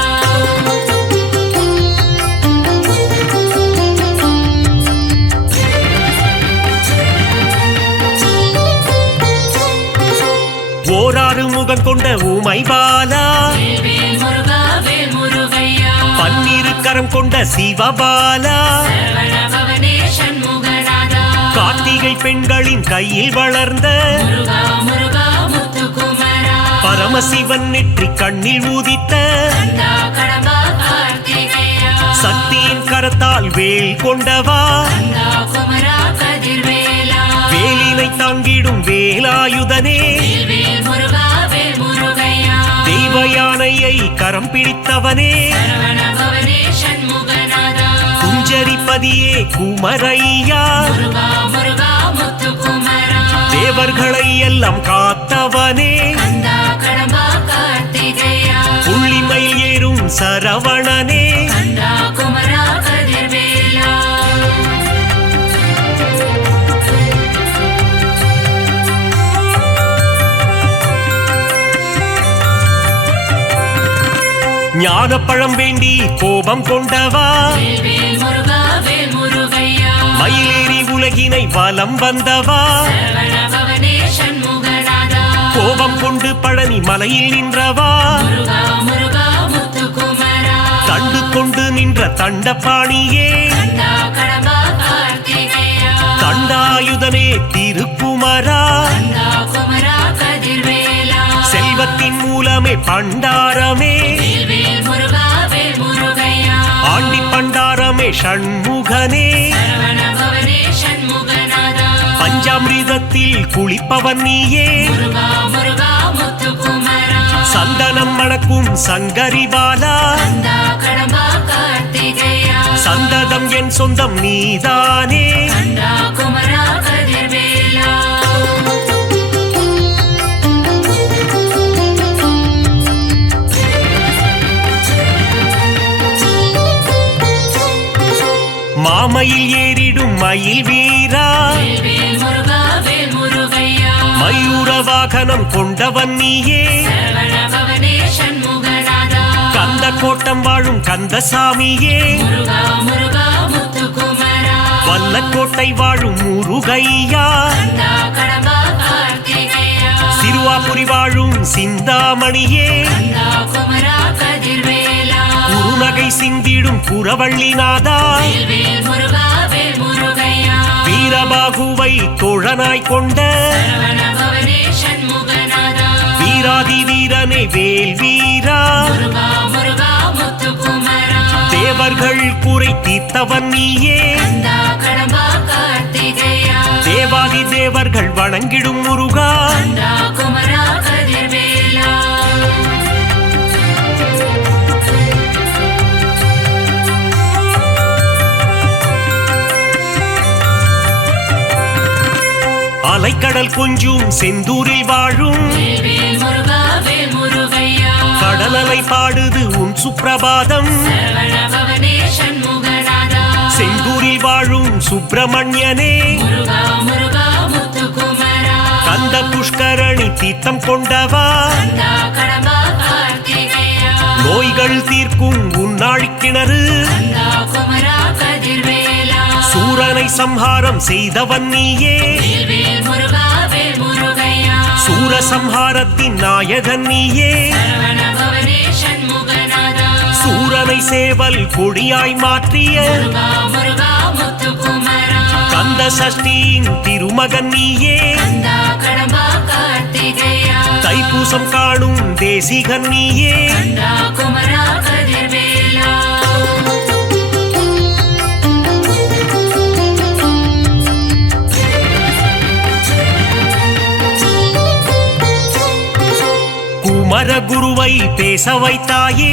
ஓராறு முகம் கொண்ட ஊமை பாலா. வேல் வேல் முருகா வேல் முருகையா. பன்னிரு கரம் கொண்ட சிவபாலா. சரவண பவனே ஷண்முகநாதா கார்த்திகை பெண்களின் கையில் வளர்ந்த முருகா முருகா முத்துக்குமரா பரமசிவன் நெற்றி கண்ணில் ஊதித்த கந்தா கடம்பா கார்த்திகேயா சக்தியின் கரத்தால் வேல் கொண்டவா. கந்தா குமரா கதிர்வேலா வேலினை தாங்கிடும் வேலாயுதனே. வேல் வேல் முருகா வேல் முருகையா. தெய்வ யானையை கரம் பிடித்தவனே. சரவண பவனே ஷண்முகநாதா குஞ்சரிப்பதியே குமரையா. முருகா முருகா முத்துக்குமரா தேவர்களை எல்லாம் காத்தவனே. கந்தா கடம்பா கார்த்திகேயா புள்ளிமயில் ஏறும் சரவணனே. கந்தா குமரா கதிர்வேலா. ஞானப்பழம் வேண்டி கோபம் கொண்டவா. வேல் வேல் முருகா வேல் முருகையா. மயிலேறி உலகினை வலம் வந்தவா. சரவண பவனே ஷண்முகநாதா கோபம் கொண்டு பழனி மலையில் நின்றவா. முருகா முருகா முத்துக்குமரா தண்டு கொண்டு நின்ற தண்டபாணியே. கந்தா கடம்பா கார்த்திகேயா தண்டாயுதனே திருக்குமரா. கந்தா குமரா கதிர்வேலா செல்வத்தின் மூலமே பண்டாரமே. வேல் வேல் முருகா வேல் முருகையா. ஆண்டி பண்டாரமே ஷண்முகனே. சரவண பவனே ஷண்முகநாதா பஞ்சாமிரதத்தில் குளிப்பவன் நீயே முருகா முருகா முத்துக்குமரா சந்தனம் மணக்கும் சங்கரி பாலா கந்தா கடம்பா கார்த்திகேயா சந்ததம் என் சொந்தம் நீதானே கந்தா குமரா கதிர்வேலா மாமையில் ஏறிடும் மயில் வீரா வேல் முருகா வேல் முருகையா மயூர வாகனம் கொண்டவன் நீயே சரவண பவனே சண்முகநாதா கந்த கோட்டம் வாழும் கந்தசாமியே முருகா முருகா முத்துக்குமரா வல்லக்கோட்டை வாழும் முருகையா கந்தா கடம்பா கார்த்திகேயா சிறுவாபுரி வாழும் சிந்தாமணியே கந்தா குமரா கதிர்வேலா குறுநகை சிந்திடும் புறவள்ளிநாதா வேல் முருகா வேல் முருகையா வீரபாகுவை தோழனாய் கொண்ட சரவண பவனே சண்முகநாதா வீராதி வீரனே வேல் வீரா முருகா முருகா முத்துக்குமரா தேவர்கள் குறை தீர்த்தவன் நீயே கந்தா கடம்பா கார்த்திகேயா தேவாதி தேவர்கள் வணங்கிடும் முருகா கந்தா குமரா கதிர்வேலா அலைக்கடல் கொஞ்சும் செந்தூரில் வாழும் வேல் முருகா வேல் முருகையா கடலலை பாடுது உன் சுப்பிரபாதம் சரவண பவனே சண்முகநாதா செந்தூரில் வாழும் சுப்பிரமணியனே முருகா முருகா முத்துக்குமரா கந்த புஷ்கரணி தீர்த்தம் கொண்டவா கந்தா கடம்பா கார்த்திகேயா நோய்கள் தீர்க்கும் உன்னாழி கிணறு கந்தா குமரா கதிர்வேலா சூரனை சம்ஹாரம் செய்தவன் நீயே வேல் முருகா வேல் முருகையா சூரசம்ஹாரத்தின் நாயகன் நீயே சரவண பவனே சண்முகநாதா சூரனை சேவல் கொடியாய் மாற்றிய முருகா முருகா முத்துக்குமரா கந்த சஷ்டியின் திருமகன் நீயே கந்தா கடம்பா கார்த்திகேயா தைப்பூசம் காணும் தேசிகன் நீயே கந்தா குமரா கதிர்வேலா குமரகுருவை பேச வைத்தாயே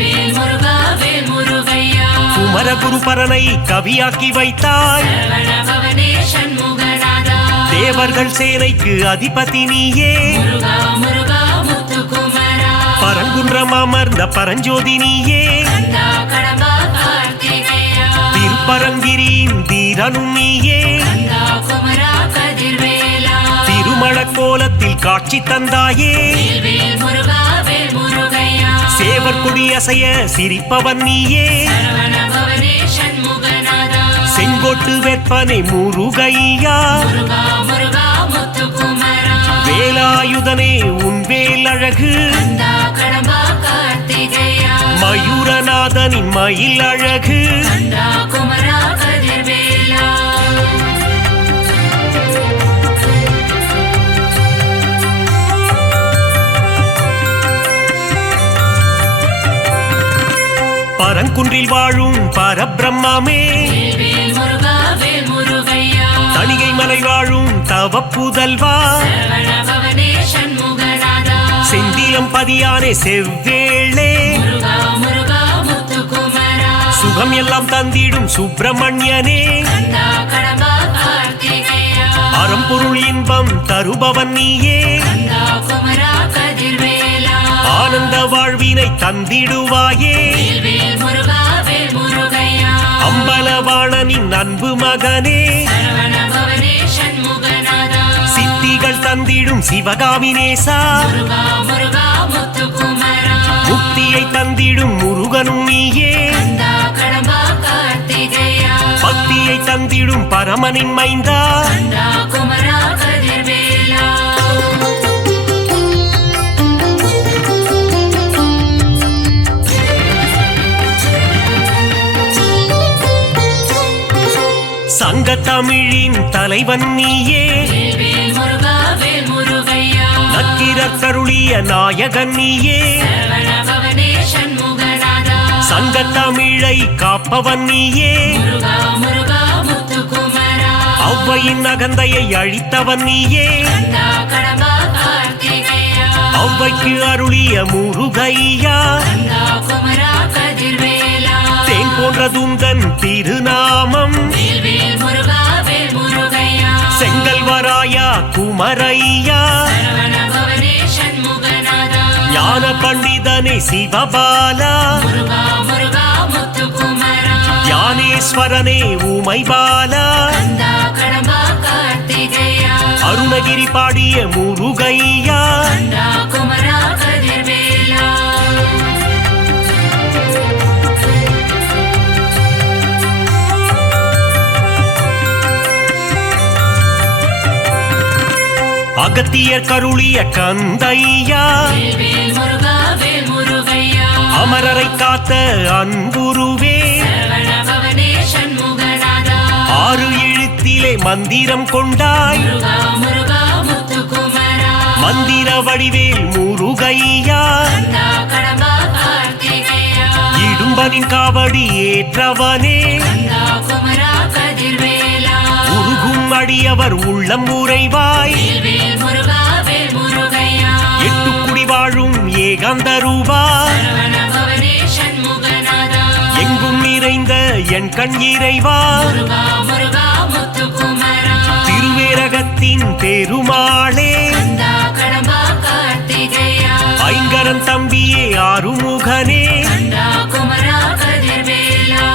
வேல் முருகா வேல் முருகையா குமரகுரு பரனை கவியாக்கி வைத்தாய் சரவண பவனே சண்முகநாதா தேவர்கள் சேனைக்கு அதிபதி நீயே முருகா முருகா முத்துக்குமரா பரங்குன்றம் அமர்ந்த பரஞ்சோதி நீயே கந்தா கடம்பா கார்த்திகேயா திருப்பரங்கிரியின் தீரனும் நீயே கந்தா குமரா கதிர்வேலா திருமண கோலத்தில் காட்சி தந்தாயே வேல் முருகா வேல் முருகையா சேவர் கொடி அசைய சிரிப்பவன் நீயே சரவண பவனே சண்முகநாதா செங்கோட்டு வெப்பனை முருகையா முருகா முருகா முத்துக்குமரா வேலாயுதனே உன் வேல் அழகு கந்தா கடம்பா கார்த்திகேயா மயூரநாதனின் மயில் அழகு கந்தா குமரா கதிர்வேலா பரங்குன்றில் வாழும் பரபிரம்மே வேல் முருகா வேல் முருகையா தணிகை மலை வாழும் தவ புதல்வா சரவண பவனே சண்முகநாதா செந்திலம் பதியானே செவ்வேளே முருகா முருகா முத்துக்குமரா சுகம் எல்லாம் தந்திடும் சுப்பிரமணியனே கந்தா கடம்பா கார்த்திகேயா அறம்பொருள் இன்பம் தருபவன் நீயே கந்தா குமரா கதிர்வேலா ஆனந்த வாழ்வினை தந்திடுவாயே வேல் முருகா வேல் முருகையா அம்பலவாணனின் அன்பு மகனே சரவண பவனே சண்முகநாதா சித்திகள் தந்திடும் சிவகாமி நேசா முருகா முருகா முத்துக்குமரா முக்தியை தந்திடும் முருகனும் நீயே கந்தா கடம்பா கார்த்திகேயா பக்தியை தந்திடும் பரமனின் மைந்தா கந்தா குமரா கதிர்வேலா சங்க தமிழின் தலைவன் நீயே வேல் முருகா வேல் முருகையா நக்கீரர் கருளிய நாயகன் நீயே சரவண பவனே சண்முகநாதா சங்க தமிழை காப்பவன் நீயே முருகா முருகா முத்துக்குமரா ஔவையின் அகந்தையை அழித்தவன் நீயே கந்தா கடம்பா கார்த்திகேயா ஔவைக்கு அருளிய முருகையா கந்தா குமரா கதிர்வேலா தேன் போன்ற துந்தன் திருநாமம் வேல்வேல் முருகா வேல் முருகையா செங்கல்வராயா குமரையா சரவண பவனே சண்முகநாதா ஞான பண்டிதனே சிவபாலா முருகா முருகா முத்துக்குமரா ஞானேஸ்வரனே உமைபாலா கந்தா கடம்பா கார்த்திகேயா அருணகிரி பாடிய முருகையா கந்தா குமரா கதிர்வேலா அகத்தியர் கருளிய கந்தையா வேல்வேல் முருகா வேல் முருகையா அமரரை காத்த அன்புருவே சரவண பவனே சண்முகநாதா ஆறு எழுத்திலே மந்திரம் கொண்டாய் முருகா முருகா முத்துக்குமரா மந்திர வடிவேல் முருகையா கந்தா கடம்பா கார்த்திகேயா இடும்பனின் காவடி ஏற்றவனே கந்தா குமரா கதிர்வேலா உருகும் அடியவர் உள்ளம் உறைவாய் வேல்வேல் முருகா வேல் முருகையா எட்டுக்குடி வாழும் ஏகாந்த ரூபா சரவண பவனே சண்முகநாதா எங்கும் நிறைந்த என் கண் இறைவா முருகா முருகா முத்துக்குமரா திருவேரகத்தின் பெருமாளே கந்தா கடம்பா கார்த்திகேயா ஐங்கரன் தம்பியே ஆறுமுகனே கந்தா குமரா கதிர்வேலா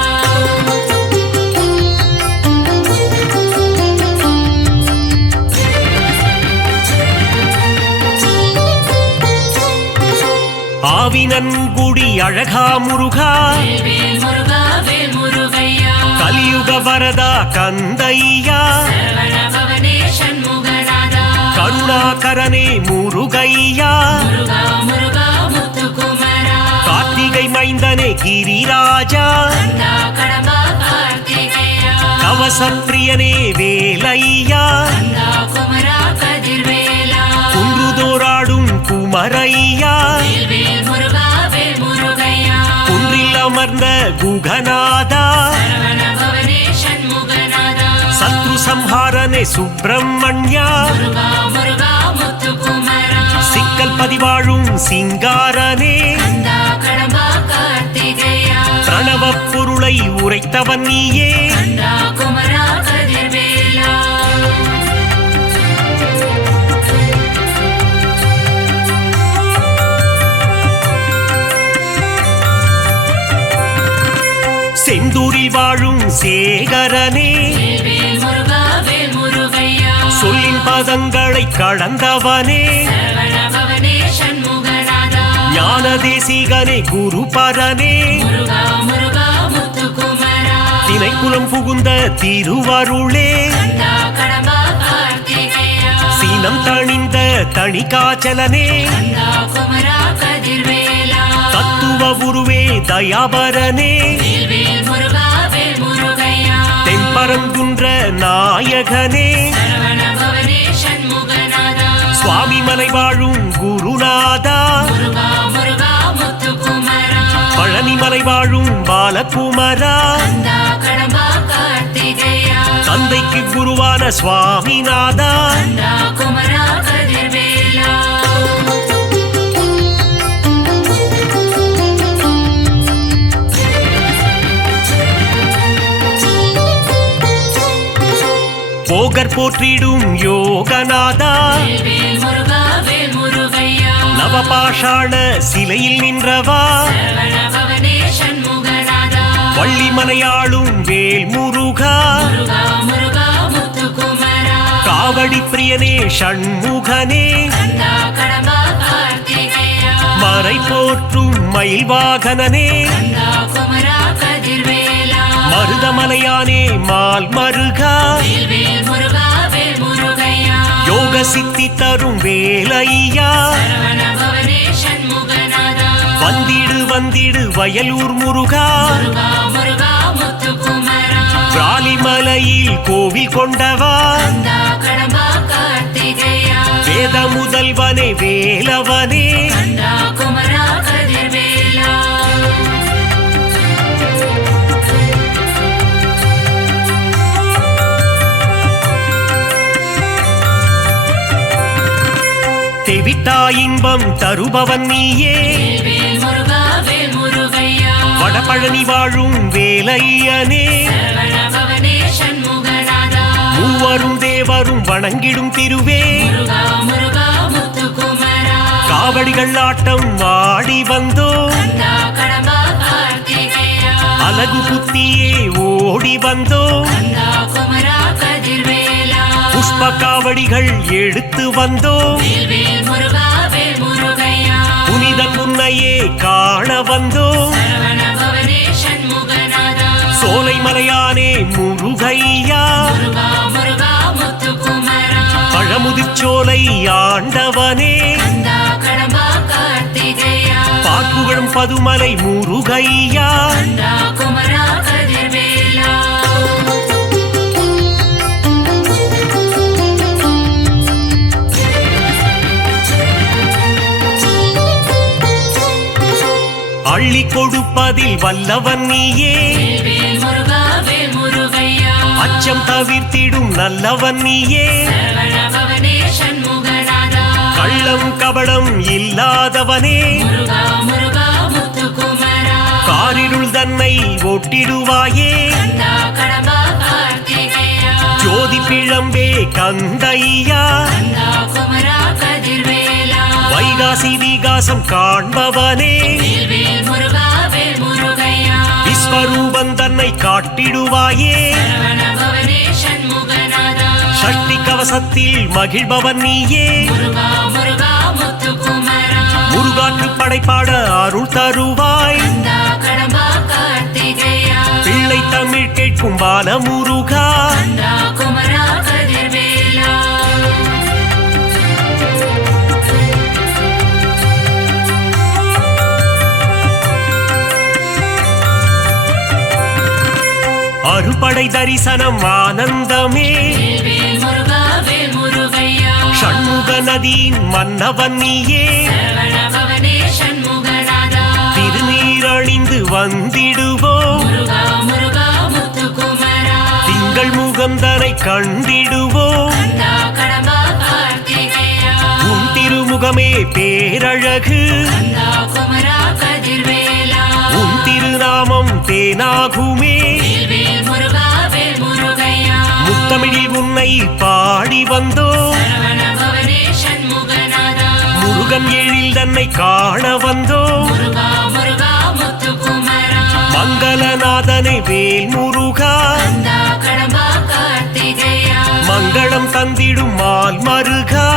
ஆவினன்குடி அழகா முருகா வேல்வேல் முருகா வேல் முருகையா கலியுக வரதா கந்தையா சரவண பவனே சண்முகநாதா கருணாகரனே முருகையா முருகா முருகா முத்துக்குமரா கார்த்திகை மைந்தனே கிரிராஜா கந்தா கடம்பா கார்த்திகேயா கவசப்பிரியனே வேலையா கந்தா குமரா கதிர்வேலா குன்றுதோராடும் குமரையா வேல்வேல் முருகா வேல் முருகையா குன்றில் அமர்ந்த குகநாதா சரவண பவனே சண்முகநாதா சத்ரு சம்ஹாரனே சுப்பிரமணியா முருகா முருகா முத்துக்குமரா சிக்கல் பதிவாழும் சிங்காரனே கந்தா கடம்பா கார்த்திகேயா பிரணவ பொருளை உரைத்தவன் நீயே கந்தா குமரா கதிர்வேலா செந்தூரில் வாழும் சேகரனே வேல்வேல் முருகா வேல் முருகையா சொல்லின் பதங்களை கடந்தவனே சரவண பவனே சண்முகநாதா ஞான தேசிகனே குருபரனே முருகா முருகா முத்துக்குமரா திணைக்குலம் புகுந்த திருவருளே கந்தா கடம்பா கார்த்திகேயா சீனம் தணிந்த தணிகாச்சலனே கந்தா குமரா கதிர்வேலா தத்துவ உருவே தயாபரனே வேல்வேல் முருகா வேல் முருகையா தென்பரங்குன்ற நாயகனே சரவண பவனே சண்முகநாதா சுவாமி மலை வாழும் குருநாதா முருகா முருகா முத்துக்குமரா பழனிமலை வாழும் பாலகுமரா கந்தா கடம்பா கார்த்திகேயா தந்தைக்கு குருவான சுவாமிநாதா கந்தா குமரா கதிர்வேலா போகர் போற்றிடும் யோகநாதா வேல்வேல் முருகா வேல் முருகையா நவபாஷாண சிலையில் நின்றவா சரவண பவனே சண்முகநாதா வள்ளி மலையாளும் வேல் முருகா முருகா முருகா முத்துக்குமரா காவடி பிரியனே ஷண்முகனே கந்தா கடம்பா கார்த்திகேயா மறை போற்றும் மயில் வாகனனே கந்தா குமரா கதிர்வேலா மருதமலையானே மால் மருகா வேல்வேல் முருகா வேல் முருகையா யோக சித்தி தரும் வேலையா சரவண பவனே சண்முகநாதா வந்திடு வந்திடு வயலூர் முருகா முருகா முருகா முத்துக்குமரா விராலிமலையில் கோவில் கொண்டவா கந்தா கடம்பா கார்த்திகேயா வேத முதல்வனே வேலவனே கந்தா குமரா கதிர்வேலா இன்பம் தருபவன் நீயே வேல் முருகா வேல் முருகையா வடபழனி வாழும் வேலையனே சரவண பவனே சண்முகநாதா மூவரும் தேவரும் வணங்கிடும் திருவே முருகா முருகா முத்துக்குமரா காவடிகள் ஆட்டம் ஆடி வந்தோ கந்தா கடம்பா கார்த்திகேயா அலகு புத்தியே ஓடி வந்தோ கந்தா குமரா கதிர்வேலா புஷ்ப காவடிகள் எடுத்து வந்தோ வேல் வேல் முருகா வேல் முருகையா புனிதன் உன்னையே காண வந்தோ சரவண பவனே சண்முகநாதா சோலை மலையானே முருகையா முருகா முருகா முத்துக்குமரா பழமுதிர்ச்சோலை ஆண்டவனே கந்தா கடம்பா கார்த்திகேயா பாக்குகளும் பதுமலை முருகையா கந்தா குமரா கதிர்வேலா அள்ளி கொடுப்பதில் வல்லவன் நீயே வேல் முருகா வேல் முருகையா அச்சம் தவிர்த்திடும் நல்லவன் நீயே சரவண பவனே சண்முகநாதா கள்ளம் கபடம் இல்லாதவனே முருகா முருகா முத்துக்குமரா காரிருள் தன்னை ஒட்டிடுவாயே கந்தா கடம்பா கார்த்திகேயா ஜோதி பிழம்பே கந்தையா கந்தா குமரா கதிர்வேலா வைகாசி விகாசம் காண்பவனே வேல் வேல் முருகா வேல் முருகையா விஸ்வரூபம் தன்னை காட்டிடுவாயே சரவண பவனே சண்முகநாதா சக்தி கவசத்தில் மகிழ்பவன் நீயே முருகா முருகா முத்துக்குமரா முருகாற்று படைப்பாட அருள் தருவாய் கந்தா கடம்பா கார்த்திகேயா பிள்ளை தமிழ் கேட்கும் பால முருகா கந்தா குமரா கதிர்வேலா அறுபடை தரிசனம் ஆனந்தமே வேல் வேல் முருகா வேல் முருகையா ஷண்முக நதியின் மன்னவன் நீயே சரவண பவனே சண்முகநாதா திருநீரணிந்து வந்திடுவோம் முருகா முருகா முத்துக்குமரா திங்கள் முகம் தனை கண்டிடுவோம் கந்தா கடம்பா கார்த்திகேயா உன் திருமுகமே பேரழகு கந்தா குமரா கதிர்வேலா உன் திருநாமம் தேனாகுமே வேல் வேல் முருகா வேல் முருகையா முத்தமிழில் உன்னை பாடி வந்தோ சரவண பவனே சண்முகநாதா முருகன் எழில் தன்னை காண வந்தோ முருகா முருகா முத்துக்குமரா மங்களநாதனை வேல் முருகா கந்தா கடம்பா கார்த்திகேயா மங்களம் தந்திடும் மால் மருகா